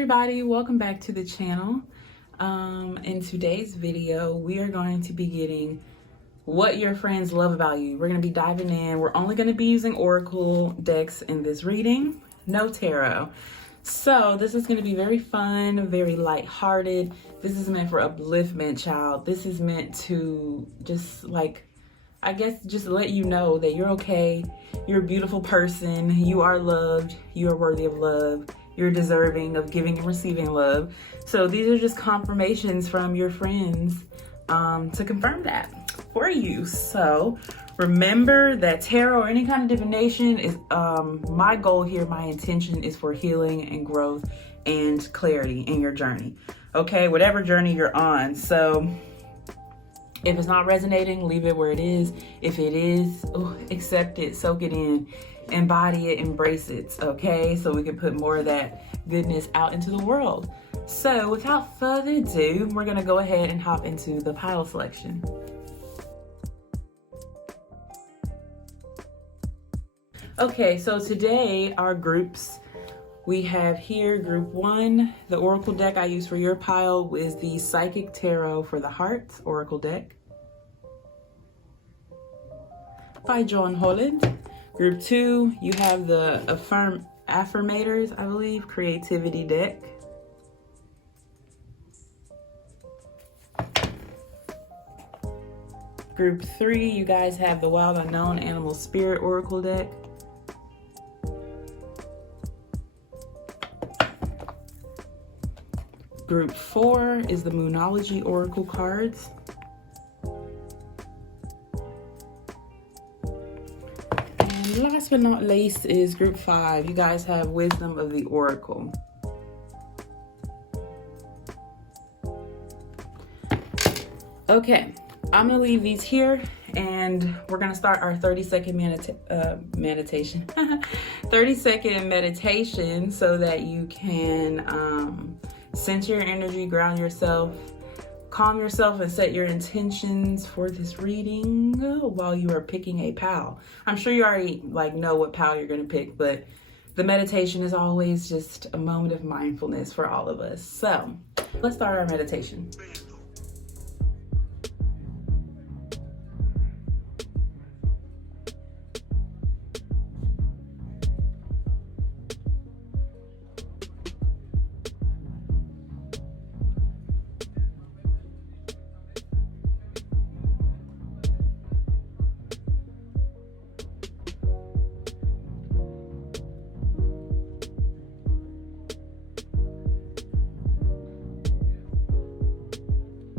everybody, welcome back to the channel. In today's video, we are going to be getting what your friends love about you. We're going to be diving in. We're only going to be using oracle decks in this reading, no tarot. So this is going to be very fun, very lighthearted. This is meant for upliftment, child. This is meant to just just let you know that you're okay. You're a beautiful person. You are loved. You are worthy of love. You're deserving of giving and receiving love. So these are just confirmations from your friends to confirm that for you. So remember that tarot or any kind of divination is my goal here. My intention is for healing and growth and clarity in your journey. Okay, whatever journey you're on. So if it's not resonating, leave it where it is. If it is, accept it, soak it in, embody it, embrace it, okay? So we can put more of that goodness out into the world. So without further ado, we're gonna go ahead and hop into the pile selection. Okay, so today our groups, we have here group 1. The oracle deck I use for your pile is the Psychic Tarot for the Heart oracle deck by John Holland. Group 2, you have the Affirmators, I believe, Creativity deck. Group 3, you guys have the Wild Unknown Animal Spirit oracle deck. Group 4 is the Moonology Oracle cards. And last but not least is Group 5. You guys have Wisdom of the Oracle. Okay, I'm gonna leave these here and we're gonna start our 30-second meditation. 30-second meditation so that you can center your energy, ground yourself, calm yourself, and set your intentions for this reading while you are picking a pal. I'm sure you already know what pal you're going to pick, but the meditation is always just a moment of mindfulness for all of us. So let's start our meditation.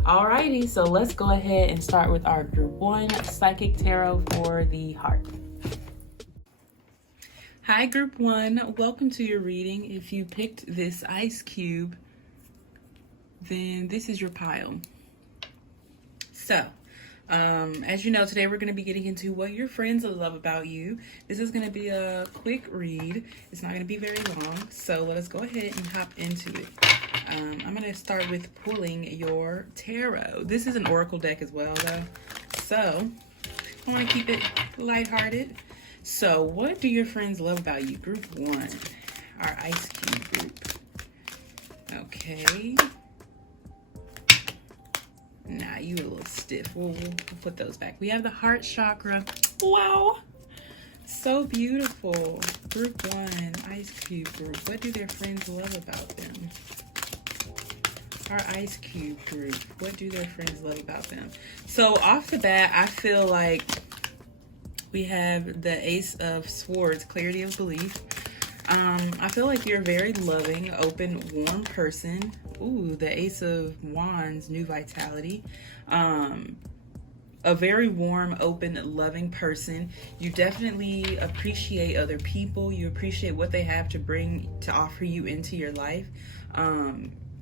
Alrighty, so let's go ahead and start with our group 1 Psychic Tarot for the Heart. Hi group 1, welcome to your reading. If you picked this ice cube, then this is your pile. So, as you know, today we're going to be getting into what your friends love about you. This is going to be a quick read. It's not going to be very long, so let us go ahead and hop into it. I'm going to start with pulling your tarot. This is an oracle deck as well, though, so I want to keep it lighthearted. So, what do your friends love about you? Group 1, our ice cube group. Okay. Nah, you a little stiff. We'll put those back. We have the heart chakra. Wow. So beautiful. Group 1, ice cube group. What do their friends love about them? Our ice cube group. What do their friends love about them? So off the bat, I feel like we have the Ace of Swords, clarity of belief. I feel like you're a very loving, open, warm person. Ooh, the Ace of Wands, new vitality. A very warm, open, loving person. You definitely appreciate other people. You appreciate what they have to bring to offer you into your life.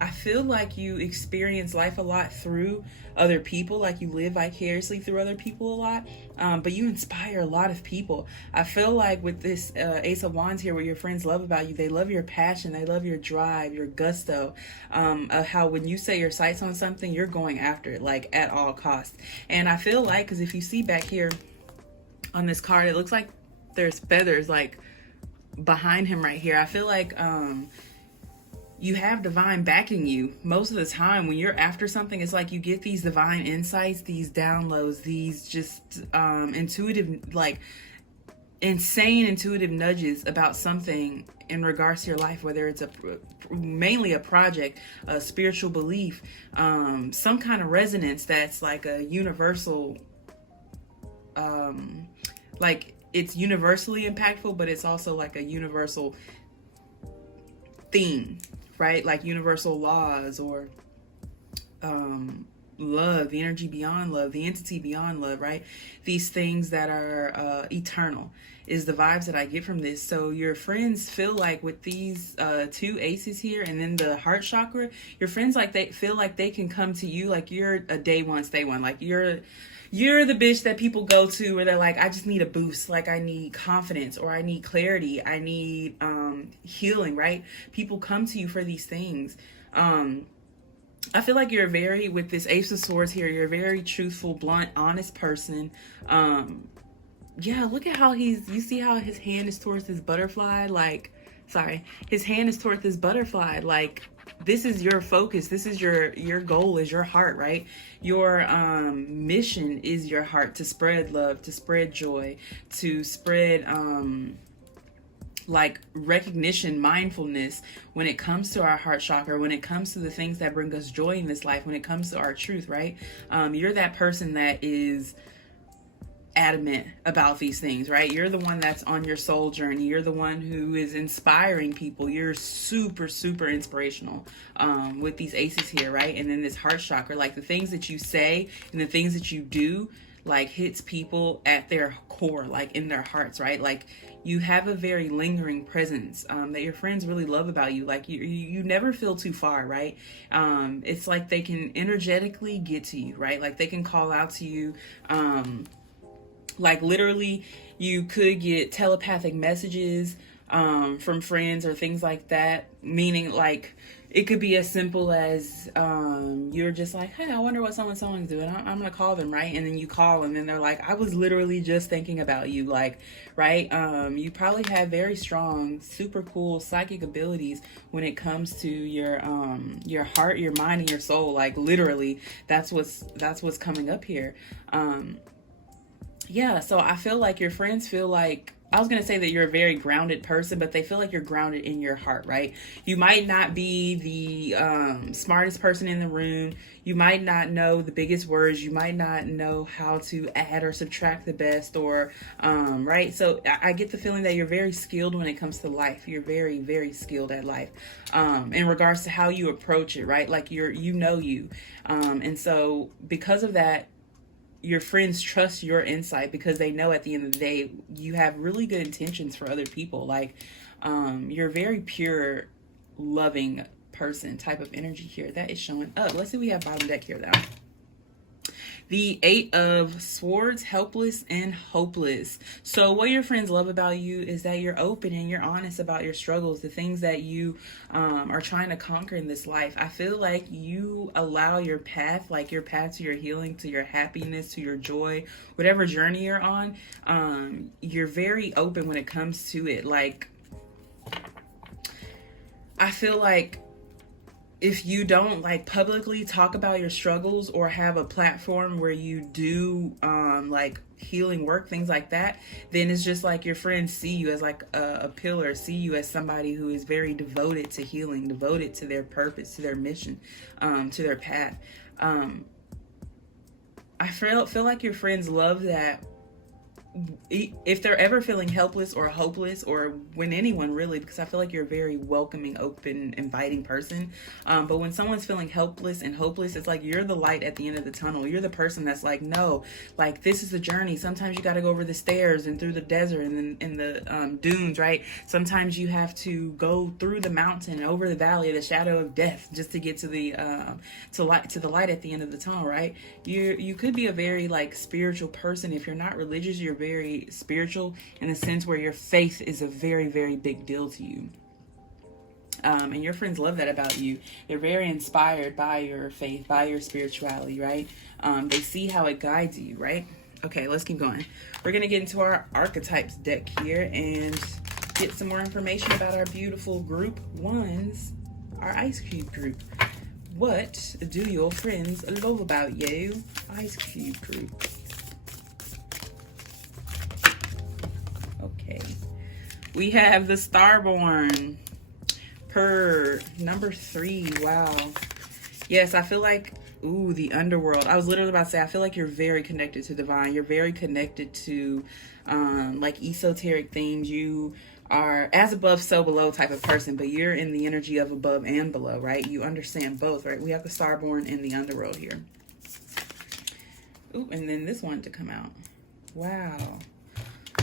I feel like you experience life a lot through other people, like you live vicariously through other people a lot, but you inspire a lot of people. I feel like with this Ace of Wands here, what your friends love about you, they love your passion, they love your drive, your gusto, of how when you set your sights on something, you're going after it, like at all costs. And I feel like, because if you see back here on this card, it looks like there's feathers like behind him right here. I feel like you have divine backing you. Most of the time when you're after something, it's like you get these divine insights, these downloads, these just intuitive, like insane intuitive nudges about something in regards to your life, whether it's mainly a project, a spiritual belief, some kind of resonance that's like a universal, like it's universally impactful, but it's also like a universal theme, right? Like universal laws, or love, the energy beyond love, the entity beyond love, right? These things that are eternal is the vibes that I get from this. So your friends feel like with these two aces here, and then the heart chakra, your friends, like they feel like they can come to you like you're a day one, stay one. Like you're the bitch that people go to where they're like, I just need a boost. Like I need confidence, or I need clarity. I need healing, right? People come to you for these things. I feel like you're very, with this Ace of Swords here, you're a very truthful, blunt, honest person. Yeah, look at how you see how his hand is towards this butterfly? Like, sorry, his hand is towards this butterfly. Like, this is your focus. This is your goal is your heart, right? Your mission is your heart, to spread love, to spread joy, to spread like recognition, mindfulness when it comes to our heart chakra, when it comes to the things that bring us joy in this life, when it comes to our truth, right? You're that person that is adamant about these things, right? You're the one that's on your soul journey. You're the one who is inspiring people. You're super, super inspirational with these aces here, right? And then this heart chakra, like the things that you say and the things that you do, like hits people at their core, like in their hearts, right? Like you have a very lingering presence that your friends really love about you. Like you never feel too far, right? It's like they can energetically get to you, right? Like they can call out to you. Like literally you could get telepathic messages from friends or things like that, meaning like it could be as simple as you're just like, hey, I wonder what someone's doing. I'm gonna call them, right? And then you call and then they're like, I was literally just thinking about you, like, right? You probably have very strong, super cool psychic abilities when it comes to your heart, your mind, and your soul. Like literally, that's what's coming up here. Yeah, so I feel like your friends feel like, I was going to say that you're a very grounded person, but they feel like you're grounded in your heart, right? You might not be the smartest person in the room. You might not know the biggest words. You might not know how to add or subtract the best, or, right? So I get the feeling that you're very skilled when it comes to life. You're very, very skilled at life in regards to how you approach it, right? Like you know you. And so because of that, your friends trust your insight because they know at the end of the day you have really good intentions for other people. Like you're a very pure, loving person type of energy here that is showing up. Let's see what we have bottom deck here though. The Eight of Swords, helpless and hopeless. So what your friends love about you is that you're open and you're honest about your struggles, the things that you are trying to conquer in this life. I feel like you allow your path, like your path to your healing, to your happiness, to your joy, whatever journey you're on, you're very open when it comes to it. Like, I feel like if you don't like publicly talk about your struggles or have a platform where you do like healing work, things like that, then it's just like your friends see you as like a pillar, see you as somebody who is very devoted to healing, devoted to their purpose, to their mission, to their path. I feel like your friends love that. If they're ever feeling helpless or hopeless, or when anyone really, because I feel like you're a very welcoming, open, inviting person, but when someone's feeling helpless and hopeless, it's like you're the light at the end of the tunnel. You're the person that's like, no, like this is a journey. Sometimes you got to go over the stairs and through the desert and then in the dunes, right? Sometimes you have to go through the mountain and over the valley of the shadow of death just to get to the light at the end of the tunnel, right? You could be a very like spiritual person. If you're not religious, you're very spiritual in a sense where your faith is a very, very big deal to you. And your friends love that about you. They're very inspired by your faith, by your spirituality, right? They see how it guides you, right? Okay, let's keep going. We're going to get into our archetypes deck here and get some more information about our beautiful group ones our Ice Cube group. What do your friends love about you? Ice Cube group. Okay. We have the Starborn per number 3. Wow. Yes, I feel like, ooh, the underworld. I was literally about to say, I feel like you're very connected to divine. You're very connected to like esoteric things. You are as above, so below type of person, but you're in the energy of above and below, right? You understand both, right? We have the Starborn and the underworld here. Ooh, and then this one to come out. Wow.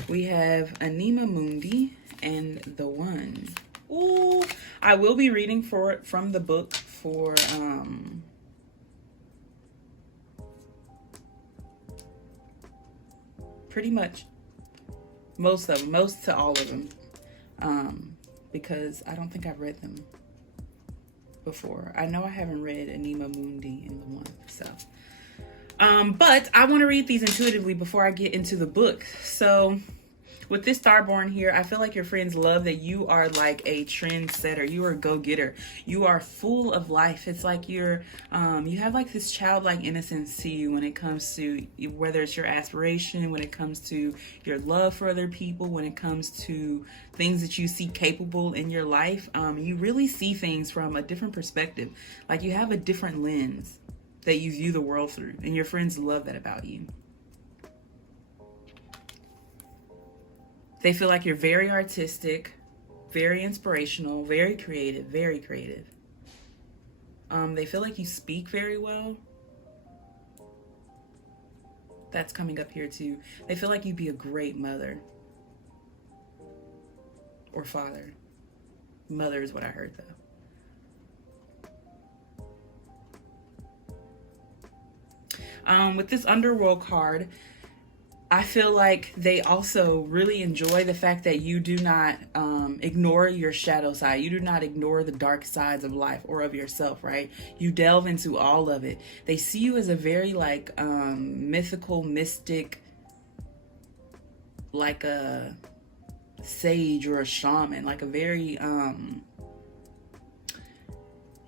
We have Anima Mundi and the One. Ooh, I will be reading from the book for pretty much most of them, most to all of them, because I don't think I've read them before. I know I haven't read Anima Mundi and the One, so but I want to read these intuitively before I get into the book. So with this Starborn here, I feel like your friends love that you are like a trendsetter. You are a go-getter. You are full of life. It's like you're, you have like this childlike innocence to you when it comes to whether it's your aspiration, when it comes to your love for other people, when it comes to things that you see capable in your life. You really see things from a different perspective. Like you have a different lens that you view the world through, and your friends love that about you. They feel like you're very artistic, very inspirational, very creative, very creative. They feel like you speak very well. That's coming up here too. They feel like you'd be a great mother or father. Mother is what I heard though. With this underworld card, I feel like they also really enjoy the fact that you do not ignore your shadow side. You do not ignore the dark sides of life or of yourself, right? You delve into all of it. They see you as a very like mythical, mystic, like a sage or a shaman, like a very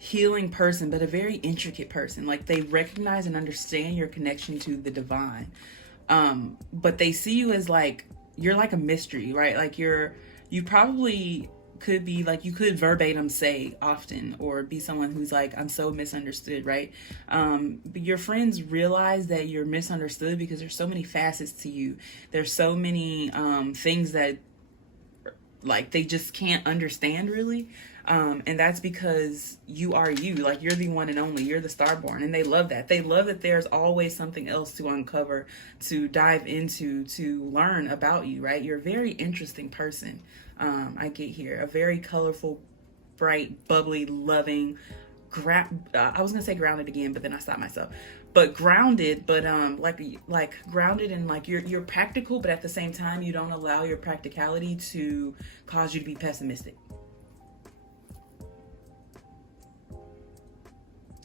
healing person, but a very intricate person. Like they recognize and understand your connection to the divine. But they see you as like, you're like a mystery, right? Like you probably could be like, you could verbatim say often, or be someone who's like, I'm so misunderstood, right? But your friends realize that you're misunderstood because there's so many facets to you. There's so many, things that like they just can't understand really. And that's because you are you, like you're the one and only, you're the Starborn, and they love that. They love that there's always something else to uncover, to dive into, to learn about you, right? You're a very interesting person. I get here, a very colorful, bright, bubbly, loving, I was gonna say grounded again, but then I stopped myself. But grounded, but like grounded, and like you're practical, but at the same time you don't allow your practicality to cause you to be pessimistic.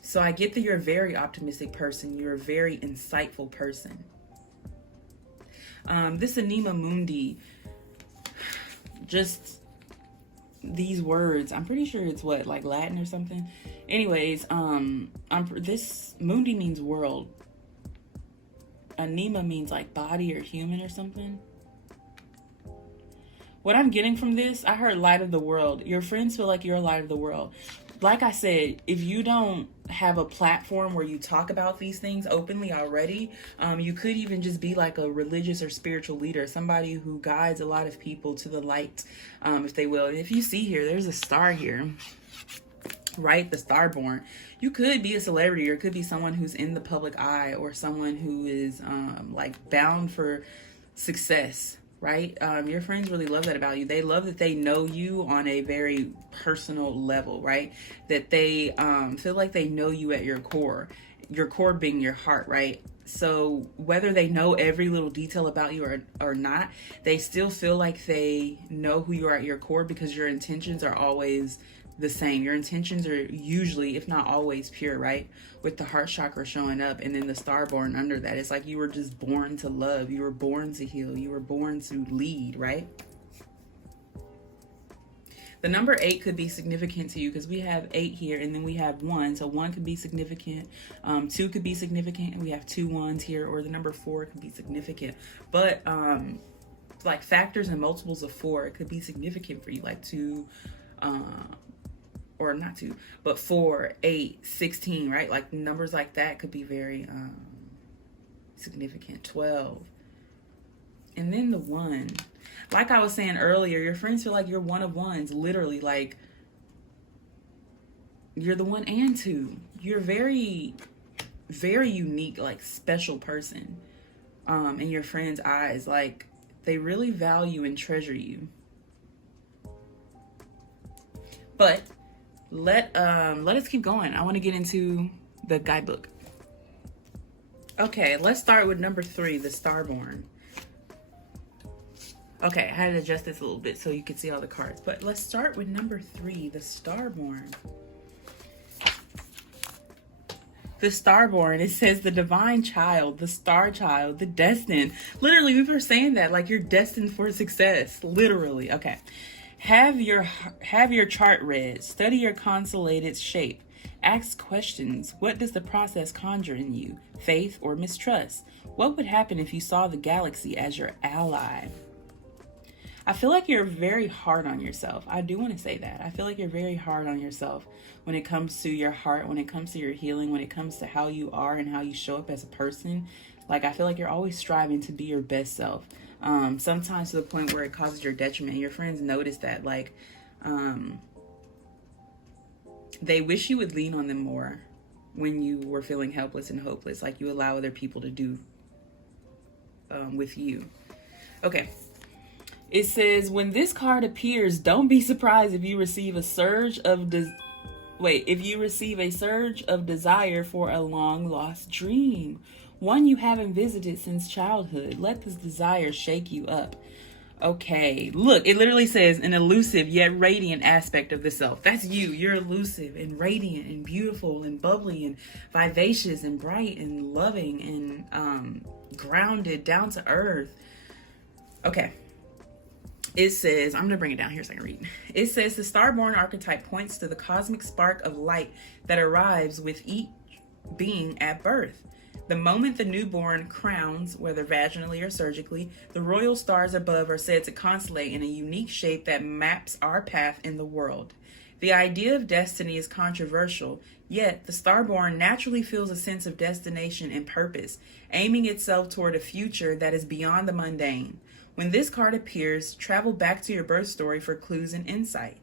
So I get that you're a very optimistic person. You're a very insightful person. This Anima Mundi, just these words, I'm pretty sure it's what, like Latin or something. Anyways, this Mundi means world. Anima means like body or human or something. What I'm getting from this, I heard light of the world. Your friends feel like you're a light of the world. Like I said, if you don't have a platform where you talk about these things openly already, you could even just be like a religious or spiritual leader, somebody who guides a lot of people to the light, if they will. And if you see here, there's a star here, right? The Starborn. You could be a celebrity, or it could be someone who's in the public eye, or someone who is like bound for success. Right? Your friends really love that about you. They love that they know you on a very personal level, right? That they feel like they know you at your core being your heart, right? So whether they know every little detail about you or not, they still feel like they know who you are at your core, because your intentions are always the same. Your intentions are usually, if not always, pure, right? With the heart chakra showing up, and then the Starborn under that. It's like you were just born to love. You were born to heal. You were born to lead, right? The number 8 could be significant to you because we have 8 here and then we have 1. So 1 could be significant. 2 could be significant, and we have 2 1s here, or the number 4 could be significant. But like factors and multiples of 4, it could be significant for you, like 2, or not 2, but 4, 8, 16, right? Like numbers like that could be very significant. 12. And then the 1. Like I was saying earlier, your friends feel like you're one of ones, literally. Like, you're the 1 and 2. You're very, very unique, like special person in your friends' eyes. Like, they really value and treasure you. But let us keep going. I want to get into the guidebook. Okay, let's start with number 3, the Starborn. Okay, I had to adjust this a little bit so you could see all the cards. But let's start with number 3, the Starborn. The Starborn, it says the divine child, the star child, the destined. Literally, we were saying that, like you're destined for success. Literally. Okay. Have your chart read. Study your consolated shape. Ask questions. What does the process conjure in you? Faith or mistrust? What would happen if you saw the galaxy as your ally? I feel like you're very hard on yourself. I do want to say that. I feel like you're very hard on yourself when it comes to your heart, when it comes to your healing, when it comes to how you are and how you show up as a person. Like, I feel like you're always striving to be your best self. Sometimes to the point where it causes your detriment. Your friends notice that. Like, they wish you would lean on them more when you were feeling helpless and hopeless, like you allow other people to do with you. Okay. It says, when this card appears, don't be surprised if you receive a surge of desire for a long lost dream, one you haven't visited since childhood. Let this desire shake you up. Okay, look, it literally says an elusive yet radiant aspect of the self. That's you. You're elusive and radiant and beautiful and bubbly and vivacious and bright and loving and grounded, down to earth. Okay. It says, I'm going to bring it down here so I can read. It says, the Starborn archetype points to the cosmic spark of light that arrives with each being at birth. The moment the newborn crowns, whether vaginally or surgically, the royal stars above are said to constellate in a unique shape that maps our path in the world. The idea of destiny is controversial, yet the Starborn naturally feels a sense of destination and purpose, aiming itself toward a future that is beyond the mundane. When this card appears, travel back to your birth story for clues and insight.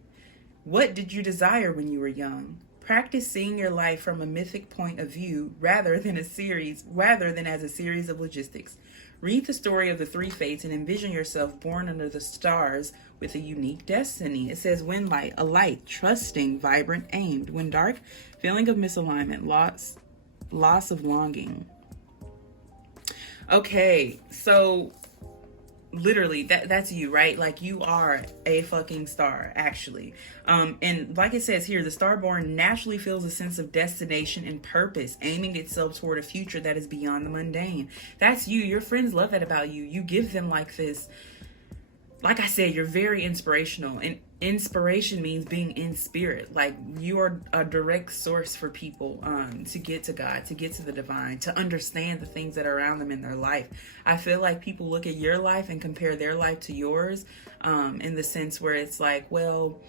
What did you desire when you were young? Practice seeing your life from a mythic point of view rather than as a series of logistics. Read the story of the 3 fates and envision yourself born under the stars with a unique destiny. It says, when light, a light, trusting, vibrant, aimed. When dark, feeling of misalignment, loss of longing. Okay, so literally that's you, right? Like, you are a fucking star, actually. And like it says here, the Starborn naturally feels a sense of destination and purpose, aiming itself toward a future that is beyond the mundane. That's you. Your friends love that about you. You give them like this. Like I said, you're very inspirational, and inspiration means being in spirit. Like, you are a direct source for people to get to God, to get to the divine, to understand the things that are around them in their life. I feel like people look at your life and compare their life to yours in the sense where it's like, well,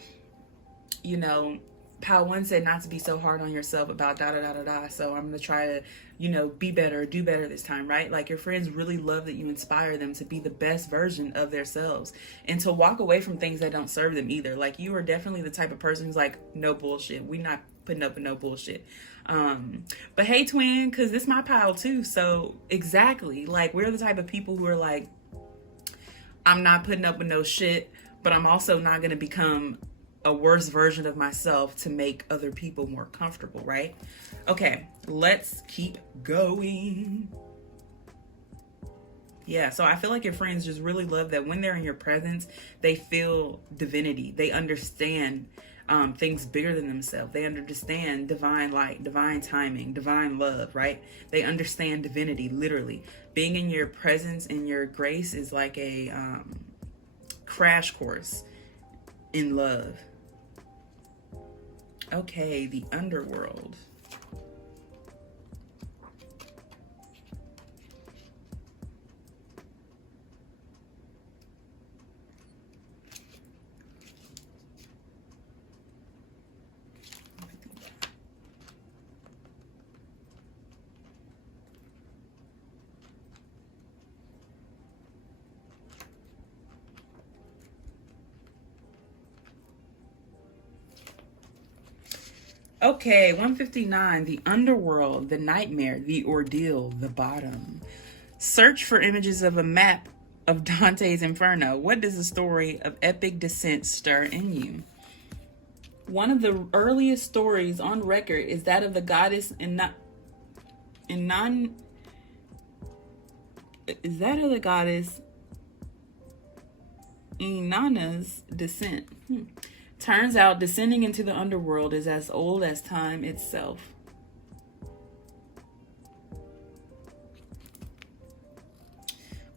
you know, Pal 1 said not to be so hard on yourself about da-da-da-da-da, so I'm going to try to, you know, be better, do better this time, right? Like, your friends really love that you inspire them to be the best version of themselves and to walk away from things that don't serve them either. Like, you are definitely the type of person who's like, no bullshit. We not putting up with no bullshit. But hey, twin, because this my pile too. So exactly, like, we're the type of people who are like, I'm not putting up with no shit, but I'm also not going to become a worse version of myself to make other people more comfortable, right? Okay, let's keep going. Yeah, so I feel like your friends just really love that when they're in your presence, they feel divinity. They understand things bigger than themselves. They understand divine light, divine timing, divine love, right? They understand divinity, literally. Being in your presence and your grace is like a crash course in love. Okay, the underworld. Okay, 159, the underworld, the nightmare, the ordeal, the bottom. Search for images of a map of Dante's Inferno. What does the story of epic descent stir in you? One of the earliest stories on record is that of the goddess Inanna's descent. Turns out descending into the underworld is as old as time itself.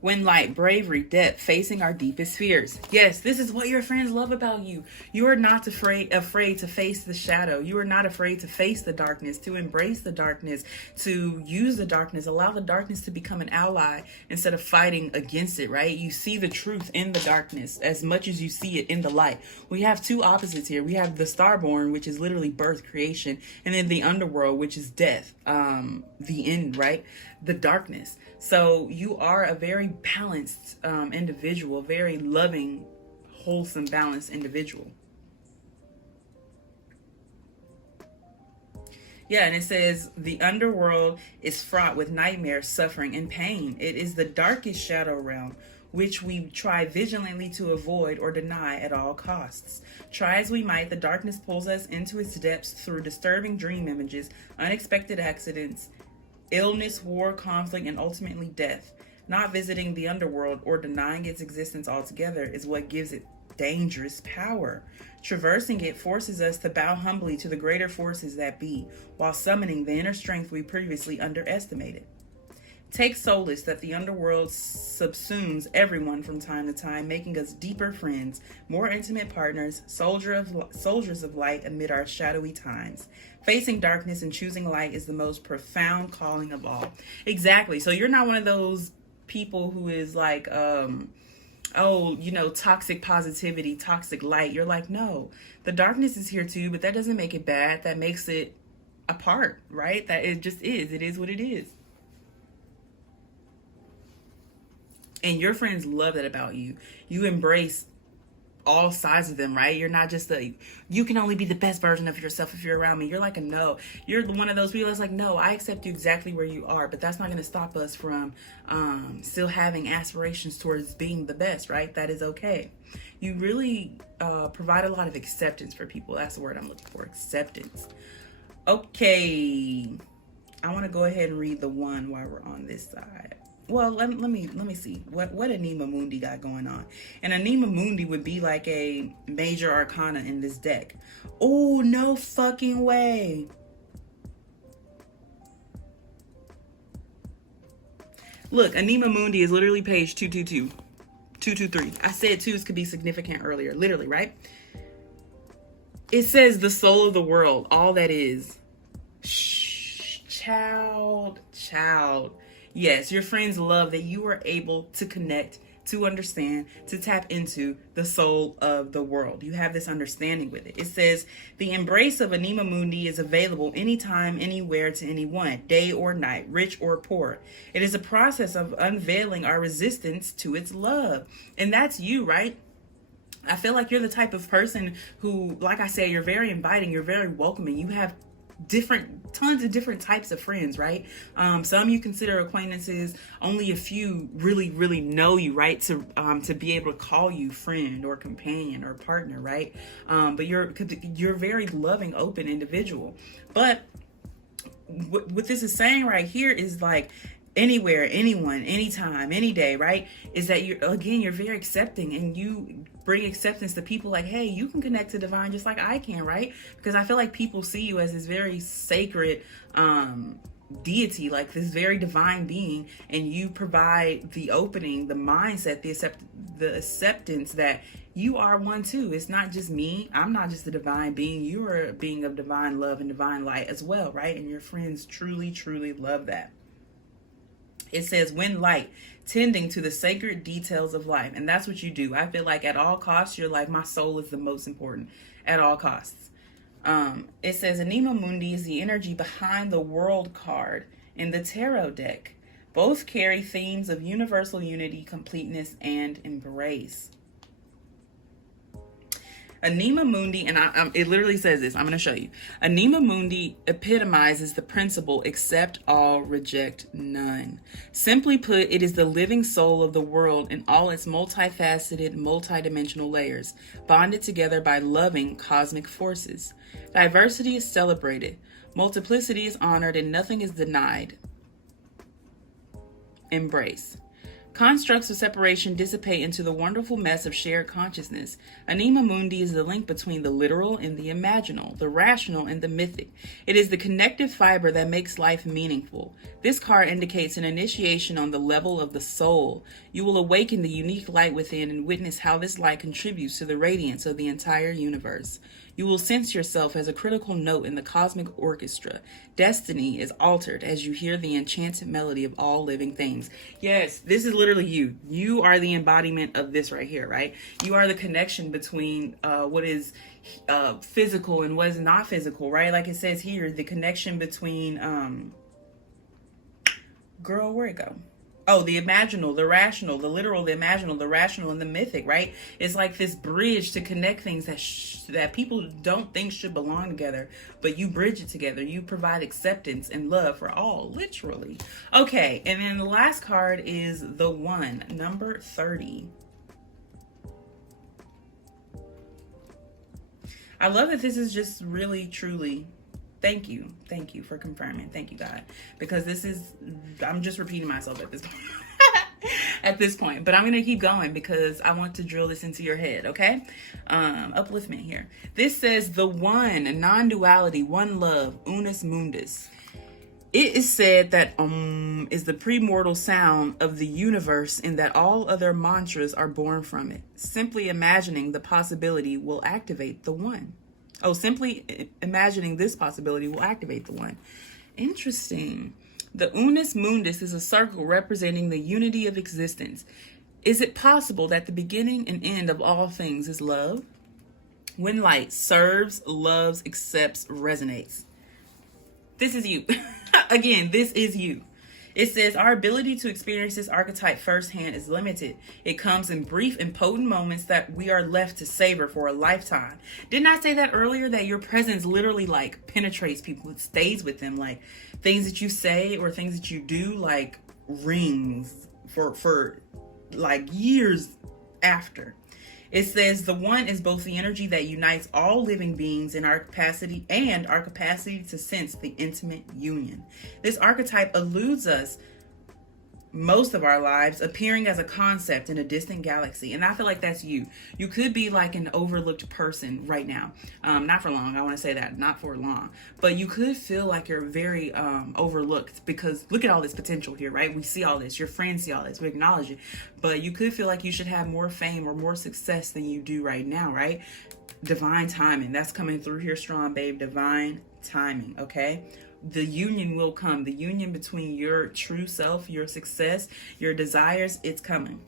When light, bravery, depth, facing our deepest fears. Yes, this is what your friends love about you. You are not afraid to face the shadow. You are not afraid to face the darkness, to embrace the darkness, to use the darkness, allow the darkness to become an ally instead of fighting against it, right? You see the truth in the darkness as much as you see it in the light. We have two opposites here. We have the starborn, which is literally birth, creation, and then the underworld, which is death, the end, right? The darkness. So you are a very balanced individual, very loving, wholesome, balanced individual. Yeah, and it says the underworld is fraught with nightmares, suffering, and pain. It is the darkest shadow realm, which we try vigilantly to avoid or deny at all costs. Try as we might, the darkness pulls us into its depths through disturbing dream images, unexpected accidents, illness, war, conflict, and ultimately death. Not visiting the underworld or denying its existence altogether is what gives it dangerous power. Traversing it forces us to bow humbly to the greater forces that be, while summoning the inner strength we previously underestimated. Take solace that the underworld subsumes everyone from time to time, making us deeper friends, more intimate partners, soldiers of light amid our shadowy times. Facing darkness and choosing light is the most profound calling of all. Exactly. So you're not one of those people who is like, toxic positivity, toxic light. You're like, no, the darkness is here too, but that doesn't make it bad. That makes it a part, right? That it just is. It is what it is. And your friends love that about you. You embrace all sides of them, right? You're not just you can only be the best version of yourself if you're around me. You're like no. You're one of those people that's like, no, I accept you exactly where you are, but that's not going to stop us from still having aspirations towards being the best, right? That is okay. You really provide a lot of acceptance for people. That's the word I'm looking for, acceptance. Okay. I want to go ahead and read the one while we're on this side. Well, let me see what Anima Mundi got going on. And Anima Mundi would be like a major arcana in this deck. Oh, no fucking way. Look, Anima Mundi is literally page 222. 223. I said twos could be significant earlier, literally, right? It says the soul of the world, all that is. Shh, child. Yes, your friends love that you are able to connect, to understand, to tap into the soul of the world. You have this understanding with it. It says, the embrace of Anima Mundi is available anytime, anywhere to anyone, day or night, rich or poor. It is a process of unveiling our resistance to its love. And that's you, right? I feel like you're the type of person who, like I said, you're very inviting, you're very welcoming. You have tons of different types of friends, right? Some you consider acquaintances, only a few really know you, right? To be able to call you friend or companion or partner, right? But you're a very loving, open individual. But what this is saying right here is like, anywhere, anyone, anytime, any day, right? Is that you're very accepting, and you bring acceptance to people like, hey, you can connect to divine just like I can, right? Because I feel like people see you as this very sacred, deity, like this very divine being, and you provide the opening, the mindset, the acceptance that you are one too. It's not just me. I'm not just a divine being. You are a being of divine love and divine light as well, right? And your friends truly, truly love that. It says, when light, tending to the sacred details of life. And that's what you do. I feel like at all costs, you're like, my soul is the most important at all costs. It says, Anima Mundi is the energy behind the world card in the tarot deck. Both carry themes of universal unity, completeness, and embrace. Anima Mundi, and it literally says this, I'm going to show you. Anima Mundi epitomizes the principle, accept all, reject none. Simply put, it is the living soul of the world in all its multifaceted, multidimensional layers, bonded together by loving cosmic forces. Diversity is celebrated, multiplicity is honored, and nothing is denied. Embrace. Constructs of separation dissipate into the wonderful mess of shared consciousness. Anima Mundi is the link between the literal and the imaginal, the rational and the mythic. It is the connective fiber that makes life meaningful. This card indicates an initiation on the level of the soul. You will awaken the unique light within and witness how this light contributes to the radiance of the entire universe. You will sense yourself as a critical note in the cosmic orchestra. Destiny is altered as you hear the enchanted melody of all living things. Yes, this is literally you. You are the embodiment of this right here, right? You are the connection between what is physical and what is not physical, right? Like it says here, the connection between, girl, where'd it go? Oh, the imaginal, the rational, the literal, the imaginal, the rational, and the mythic, right? It's like this bridge to connect things that people don't think should belong together, but you bridge it together. You provide acceptance and love for all, literally. Okay, and then the last card is the one, number 30. I love that this is just really, truly... Thank you. Thank you for confirming. Thank you, God. Because this is, I'm just repeating myself at this point. At this point. But I'm going to keep going because I want to drill this into your head, okay? Upliftment here. This says the one, non-duality, one love, unus mundus. It is said that is the premortal sound of the universe and that all other mantras are born from it. Simply imagining the possibility will activate the one. Oh, simply imagining this possibility will activate the one. Interesting. The unus mundus is a circle representing the unity of existence. Is it possible that the beginning and end of all things is love? When light serves, loves, accepts, resonates. This is you. Again, this is you. It says our ability to experience this archetype firsthand is limited. It comes in brief and potent moments that we are left to savor for a lifetime. Didn't I say that earlier, that your presence literally like penetrates people? It stays with them. Like things that you say or things that you do like rings for like years after. It says the one is both the energy that unites all living beings in our capacity and our capacity to sense the intimate union. This archetype eludes us most of our lives, appearing as a concept in a distant galaxy. And I feel like that's you. You could be like an overlooked person right now. Not for long. I want to say that. Not for long. But you could feel like you're very overlooked because look at all this potential here, right? We see all this. Your friends see all this. We acknowledge it. But you could feel like you should have more fame or more success than you do right now, right? Divine timing. That's coming through here strong, babe. Divine timing, okay? The union will come. The union between your true self, your success, your desires, it's coming.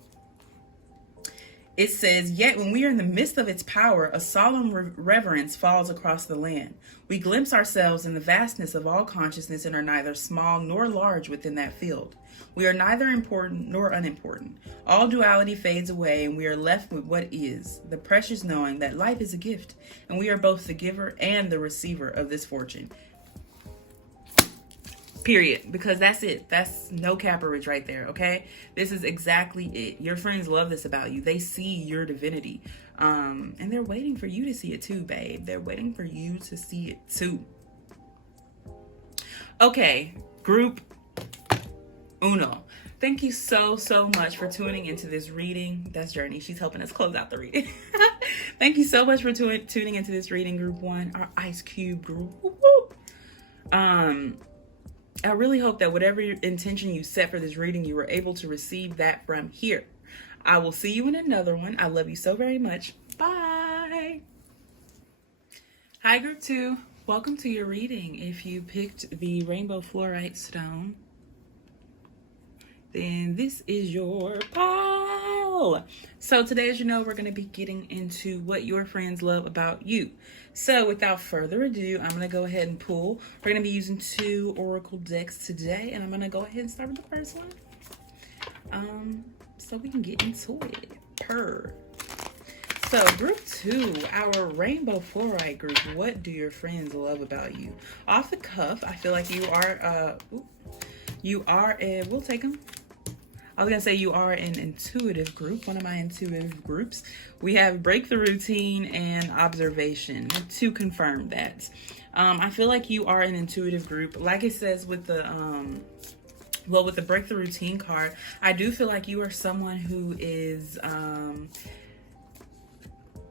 It says, yet when we are in the midst of its power, a solemn reverence falls across the land. We glimpse ourselves in the vastness of all consciousness and are neither small nor large within that field. We are neither important nor unimportant. All duality fades away and we are left with what is, the precious knowing that life is a gift and we are both the giver and the receiver of this fortune. Period. Because that's it. That's no capperage right there. Okay. This is exactly it. Your friends love this about you. They see your divinity. And they're waiting for you to see it too, babe. They're waiting for you to see it too. Okay. Group uno. Thank you so much for tuning into this reading. That's Journey. She's helping us close out the reading. Thank you so much for tuning into this reading, group one, our Ice Cube group. Woo-hoo. I really hope that whatever intention you set for this reading, you were able to receive that from here. I will see you in another one. I love you so very much. Bye. Hi, Group 2. Welcome to your reading. If you picked the Rainbow Fluorite Stone, then this is your pile. So today, as you know, we're going to be getting into what your friends love about you. So without further ado, I'm going to go ahead and pull. We're going to be using 2 oracle decks today, and I'm going to go ahead and start with the first one. So we can get into it. So Group 2, our Rainbow Fluorite group, what do your friends love about you? Off the cuff, I feel like we'll take them. I was going to say you are an intuitive group, one of my intuitive groups. We have break the routine and observation to confirm that. I feel like you are an intuitive group. Like it says with the, with the break the routine card, I do feel like you are someone who is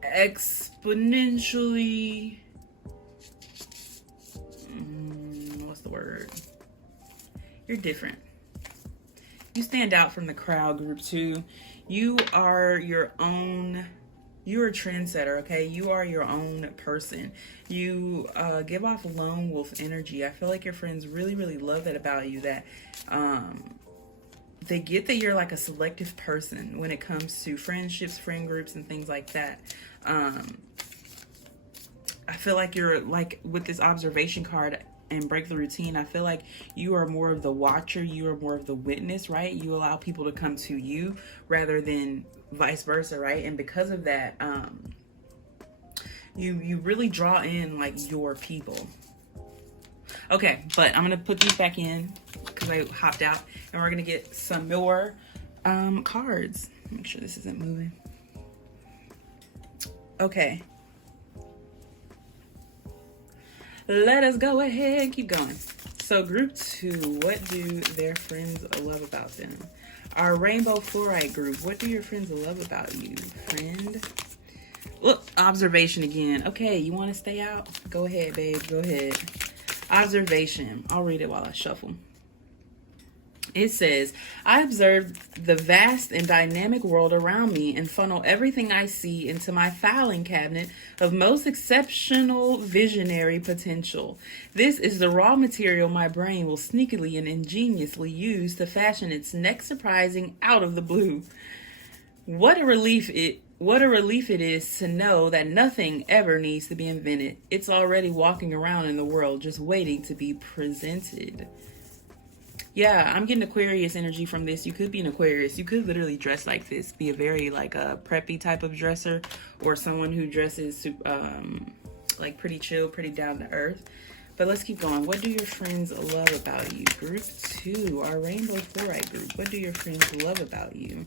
exponentially, what's the word? You're different. You stand out from the crowd, Group 2. You are your own, you're a trendsetter, okay? You are your own person. You give off lone wolf energy. I feel like your friends really, really love that about you, that they get that you're like a selective person when it comes to friendships, friend groups, and things like that. I feel like you're like with this observation card and break the routine, I feel like you are more of the watcher, you are more of the witness, right? You allow people to come to you rather than vice versa, right? And because of that, you really draw in like your people. Okay, but I'm gonna put these back in because I hopped out, and we're gonna get some more cards. Make sure this isn't moving. Okay. Let us go ahead and keep going. So Group 2, what do their friends love about them? Our Rainbow Fluorite group, what do your friends love about you, friend? Look, observation again. Okay, you want to stay out? Go ahead, babe, go ahead. Observation. I'll read it while I shuffle. It says, I observe the vast and dynamic world around me and funnel everything I see into my filing cabinet of most exceptional visionary potential. This is the raw material my brain will sneakily and ingeniously use to fashion its next surprising out of the blue. What a relief it is to know that nothing ever needs to be invented. It's already walking around in the world, just waiting to be presented. Yeah, I'm getting Aquarius energy from this. You could be an Aquarius. You could literally dress like this. Be a very like a preppy type of dresser, or someone who dresses like pretty chill, pretty down to earth. But let's keep going. What do your friends love about you? Group 2, our Rainbow Fluorite group. What do your friends love about you?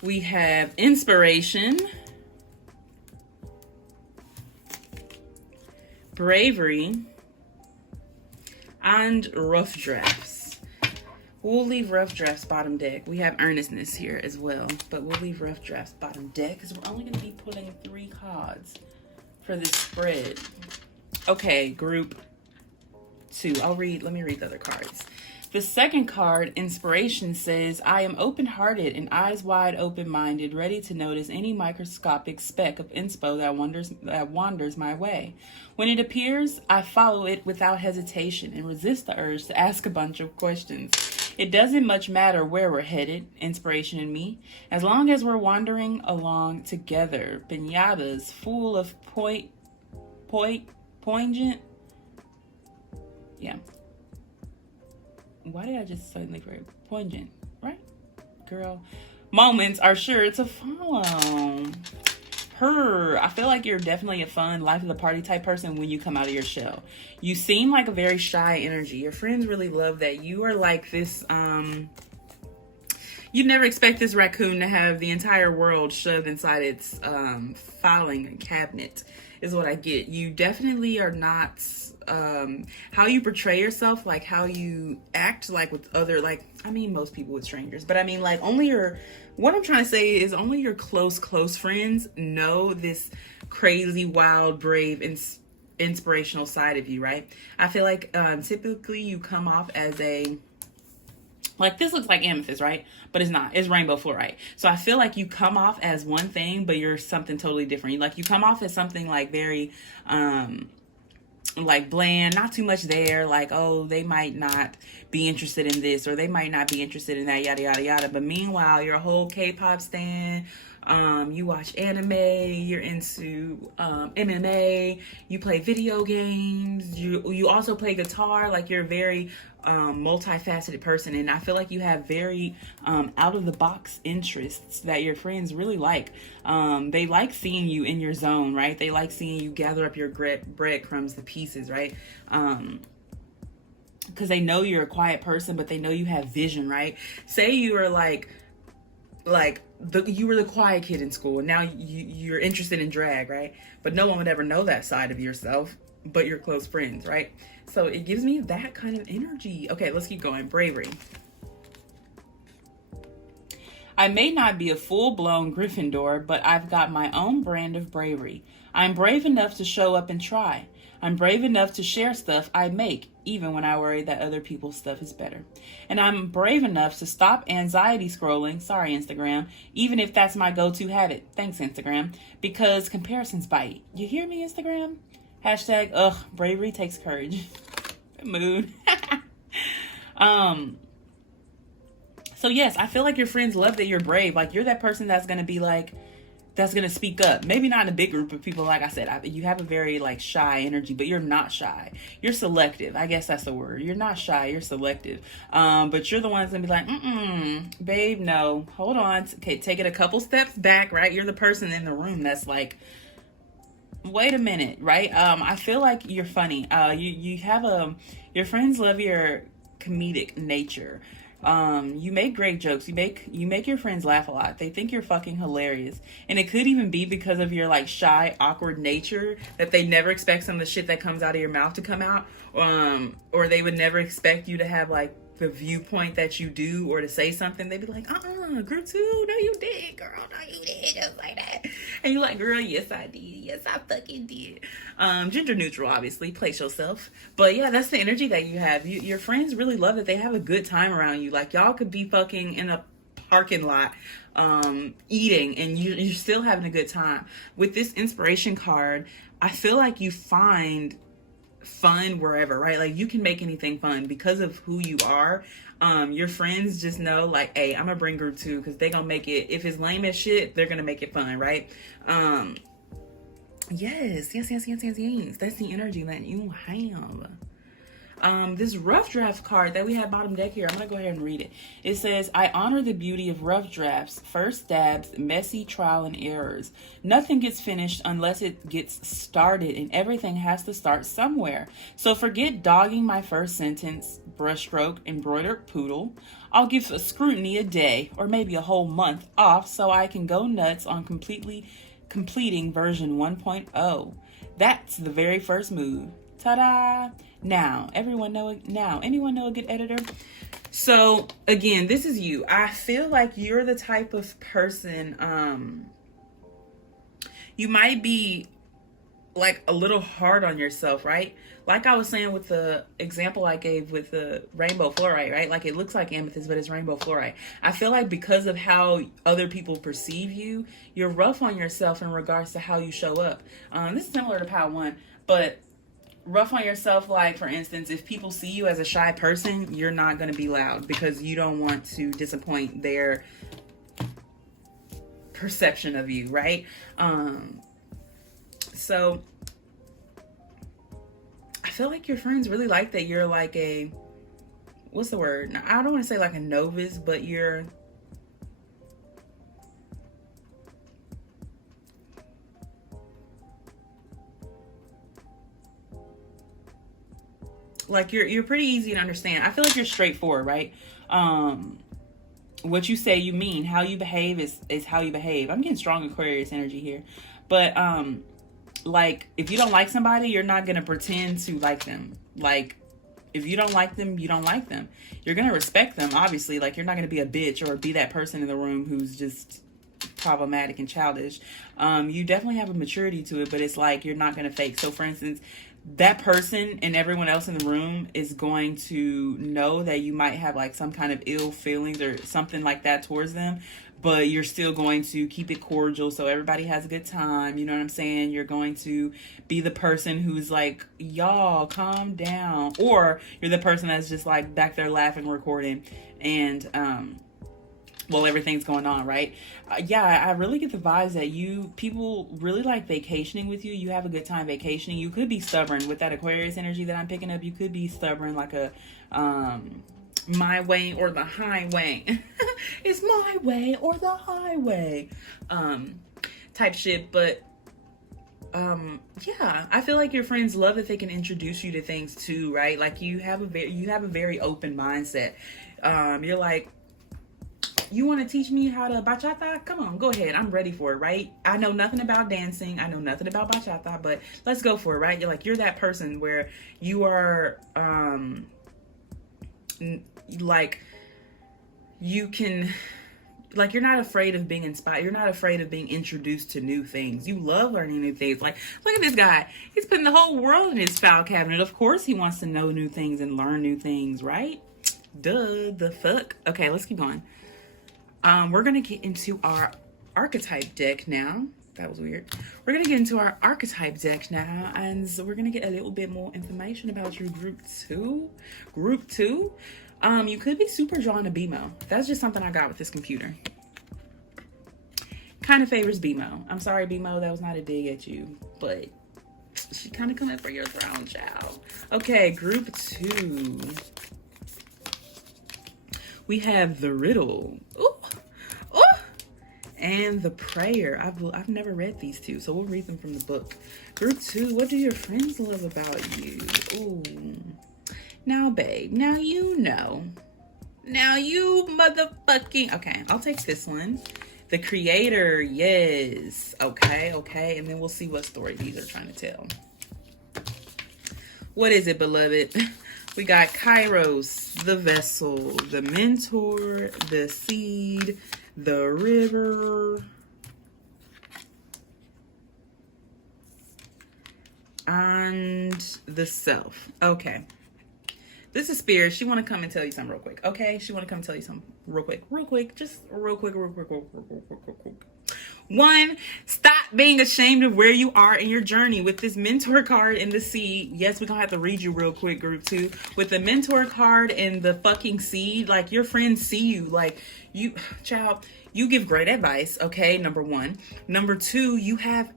We have inspiration, bravery, and rough drafts. We'll leave rough drafts bottom deck. We have earnestness here as well, but we'll leave rough drafts bottom deck because we're only going to be pulling 3 cards for this spread. Okay, Group 2. Let me read the other cards. The second card, inspiration, says, I am open-hearted and eyes wide open-minded, ready to notice any microscopic speck of inspo that wanders my way. When it appears, I follow it without hesitation and resist the urge to ask a bunch of questions. It doesn't much matter where we're headed, inspiration and me, as long as we're wandering along together. Piñatas full of poignant. Yeah. Why did I just suddenly very poignant, right? Girl. Moments are sure to follow. I feel like you're definitely a fun, life of the party type person when you come out of your shell. You seem like a very shy energy. Your friends really love that. You are like this, you'd never expect this raccoon to have the entire world shoved inside its filing cabinet, is what I get. You definitely are not how you portray yourself, like how you act like with other, like, I mean, most people with strangers, but I mean, like, what I'm trying to say is only your close friends know this crazy, wild, brave, and inspirational side of you, right? I feel like typically you come off as a, like, this looks like amethyst, right? But it's not. It's rainbow fluorite. So I feel like you come off as one thing, but you're something totally different. Like, you come off as something like very like bland, not too much there, like, oh, they might not be interested in this, or they might not be interested in that, yada yada yada. But meanwhile, you're a whole K-pop stan. You watch anime, you're into MMA, you play video games, you also play guitar. Like, you're a very multifaceted person, and I feel like you have very out of the box interests that your friends really like. They like seeing you in your zone, right? They like seeing you gather up your breadcrumbs, the pieces, right? Because they know you're a quiet person, but they know you have vision, right? Say you are you were the quiet kid in school, and now you're interested in drag, right? But no one would ever know that side of yourself but your close friends, right? So it gives me that kind of energy. Okay, let's keep going. Bravery. I may not be a full-blown Gryffindor, but I've got my own brand of bravery. I'm brave enough to show up and try. I'm brave enough to share stuff I make, even when I worry that other people's stuff is better. And I'm brave enough to stop anxiety scrolling, sorry Instagram, even if that's my go-to habit, thanks Instagram, because comparisons bite. You hear me, Instagram? Hashtag, bravery takes courage. Mood. So yes, I feel like your friends love that you're brave. Like, you're that person that's going to be like, that's going to speak up. Maybe not in a big group of people. Like I said, you have a very like shy energy, but you're not shy. You're selective. I guess that's the word. You're not shy. You're selective. But you're the one that's going to be like, babe, no, hold on. Okay, take it a couple steps back, right? You're the person in the room that's like, wait a minute, right? I feel like you're funny. You have your friends love your comedic nature. You make great jokes. You make your friends laugh a lot. They think you're fucking hilarious. And it could even be because of your like shy, awkward nature that they never expect some of the shit that comes out of your mouth to come out. Or they would never expect you to have like the viewpoint that you do, or to say something. They'd be like, group 2, no you didn't, girl, no you didn't, just like that. And you're like, girl, yes I did, yes I fucking did. Gender neutral, obviously, place yourself. But yeah, that's the energy that you have. Your friends really love it. They have a good time around you. Like, y'all could be fucking in a parking lot eating, and you're still having a good time. With this inspiration card, I feel like you find fun wherever, right? Like, you can make anything fun because of who you are. Your friends just know, like, hey, I'm gonna bring group 2 because they're gonna make it. If it's lame as shit, they're gonna make it fun, right? Yes. That's the energy that you have. This rough draft card that we have bottom deck here, I'm going to go ahead and read it. It says, I honor the beauty of rough drafts, first stabs, messy trial and errors. Nothing gets finished unless it gets started, and everything has to start somewhere. So forget dogging my first sentence, brushstroke, embroidered poodle. I'll give a scrutiny a day, or maybe a whole month off, so I can go nuts on completing version 1.0. That's the very first move. Ta-da! Now, anyone know a good editor? So, again, this is you. I feel like you're the type of person, you might be like a little hard on yourself, right? Like I was saying with the example I gave with the rainbow fluorite, right? Like, it looks like amethyst, but it's rainbow fluorite. I feel like because of how other people perceive you, you're rough on yourself in regards to how you show up. This is similar to Power 1, but rough on yourself, like, for instance, if people see you as a shy person, you're not going to be loud because you don't want to disappoint their perception of you, right? So I feel like your friends really like that you're like a, what's the word? Now, I don't want to say like a novice, but you're like, you're pretty easy to understand. I feel like you're straightforward, right? What you say, you mean. How you behave is how you behave. I'm getting strong Aquarius energy here. But, like, if you don't like somebody, you're not going to pretend to like them. Like, if you don't like them, you don't like them. You're going to respect them, obviously. Like, you're not going to be a bitch or be that person in the room who's just problematic and childish. You definitely have a maturity to it, but it's like you're not going to fake. So for instance, that person and everyone else in the room is going to know that you might have like some kind of ill feelings or something like that towards them, but you're still going to keep it cordial so everybody has a good time. You know what I'm saying? You're going to be the person who's like, y'all calm down, or you're the person that's just like back there laughing, recording, and well, everything's going on, right? Yeah, I really get the vibes that people really like vacationing with you. You have a good time vacationing. You could be stubborn with that Aquarius energy that I'm picking up. You could be stubborn like a my way or the highway. It's my way or the highway type shit. But yeah, I feel like your friends love that they can introduce you to things too, right? Like you have a very open mindset. You're like, you want to teach me how to bachata? Come on, go ahead. I'm ready for it, right? I know nothing about dancing. I know nothing about bachata, but let's go for it, right? You're that person where you are, like, you can, like, you're not afraid of being inspired. You're not afraid of being introduced to new things. You love learning new things. Like, look at this guy. He's putting the whole world in his file cabinet. Of course he wants to know new things and learn new things, right? Duh, the fuck. Okay, let's keep going. We're going to get into our archetype deck now. That was weird. We're going to get into our archetype deck now, and so we're going to get a little bit more information about your group 2. Group 2, you could be super drawn to BMO. That's just something I got with this computer. Kind of favors BMO. I'm sorry, BMO, that was not a dig at you, but she kind of coming for your throne, child. Okay, group 2. We have the riddle. Ooh. Ooh. And the prayer. I've never read these two, so we'll read them from the book. Group 2, what do your friends love about you? Ooh. Now, babe, now you know. Now you motherfucking... Okay, I'll take this one. The creator, yes. Okay. And then we'll see what story these are trying to tell. What is it, beloved? We got Kairos, the vessel, the mentor, the seed, the river, and the self. Okay. This is Spirit. She want to come and tell you something real quick. Okay? She want to come tell you something real quick. Just real quick. One, stop being ashamed of where you are in your journey with this mentor card and the seed. Yes, we're gonna have to read you real quick, group 2. With the mentor card and the fucking seed, like your friends see you. Like you, child, you give great advice, okay? Number 1. Number 2, you have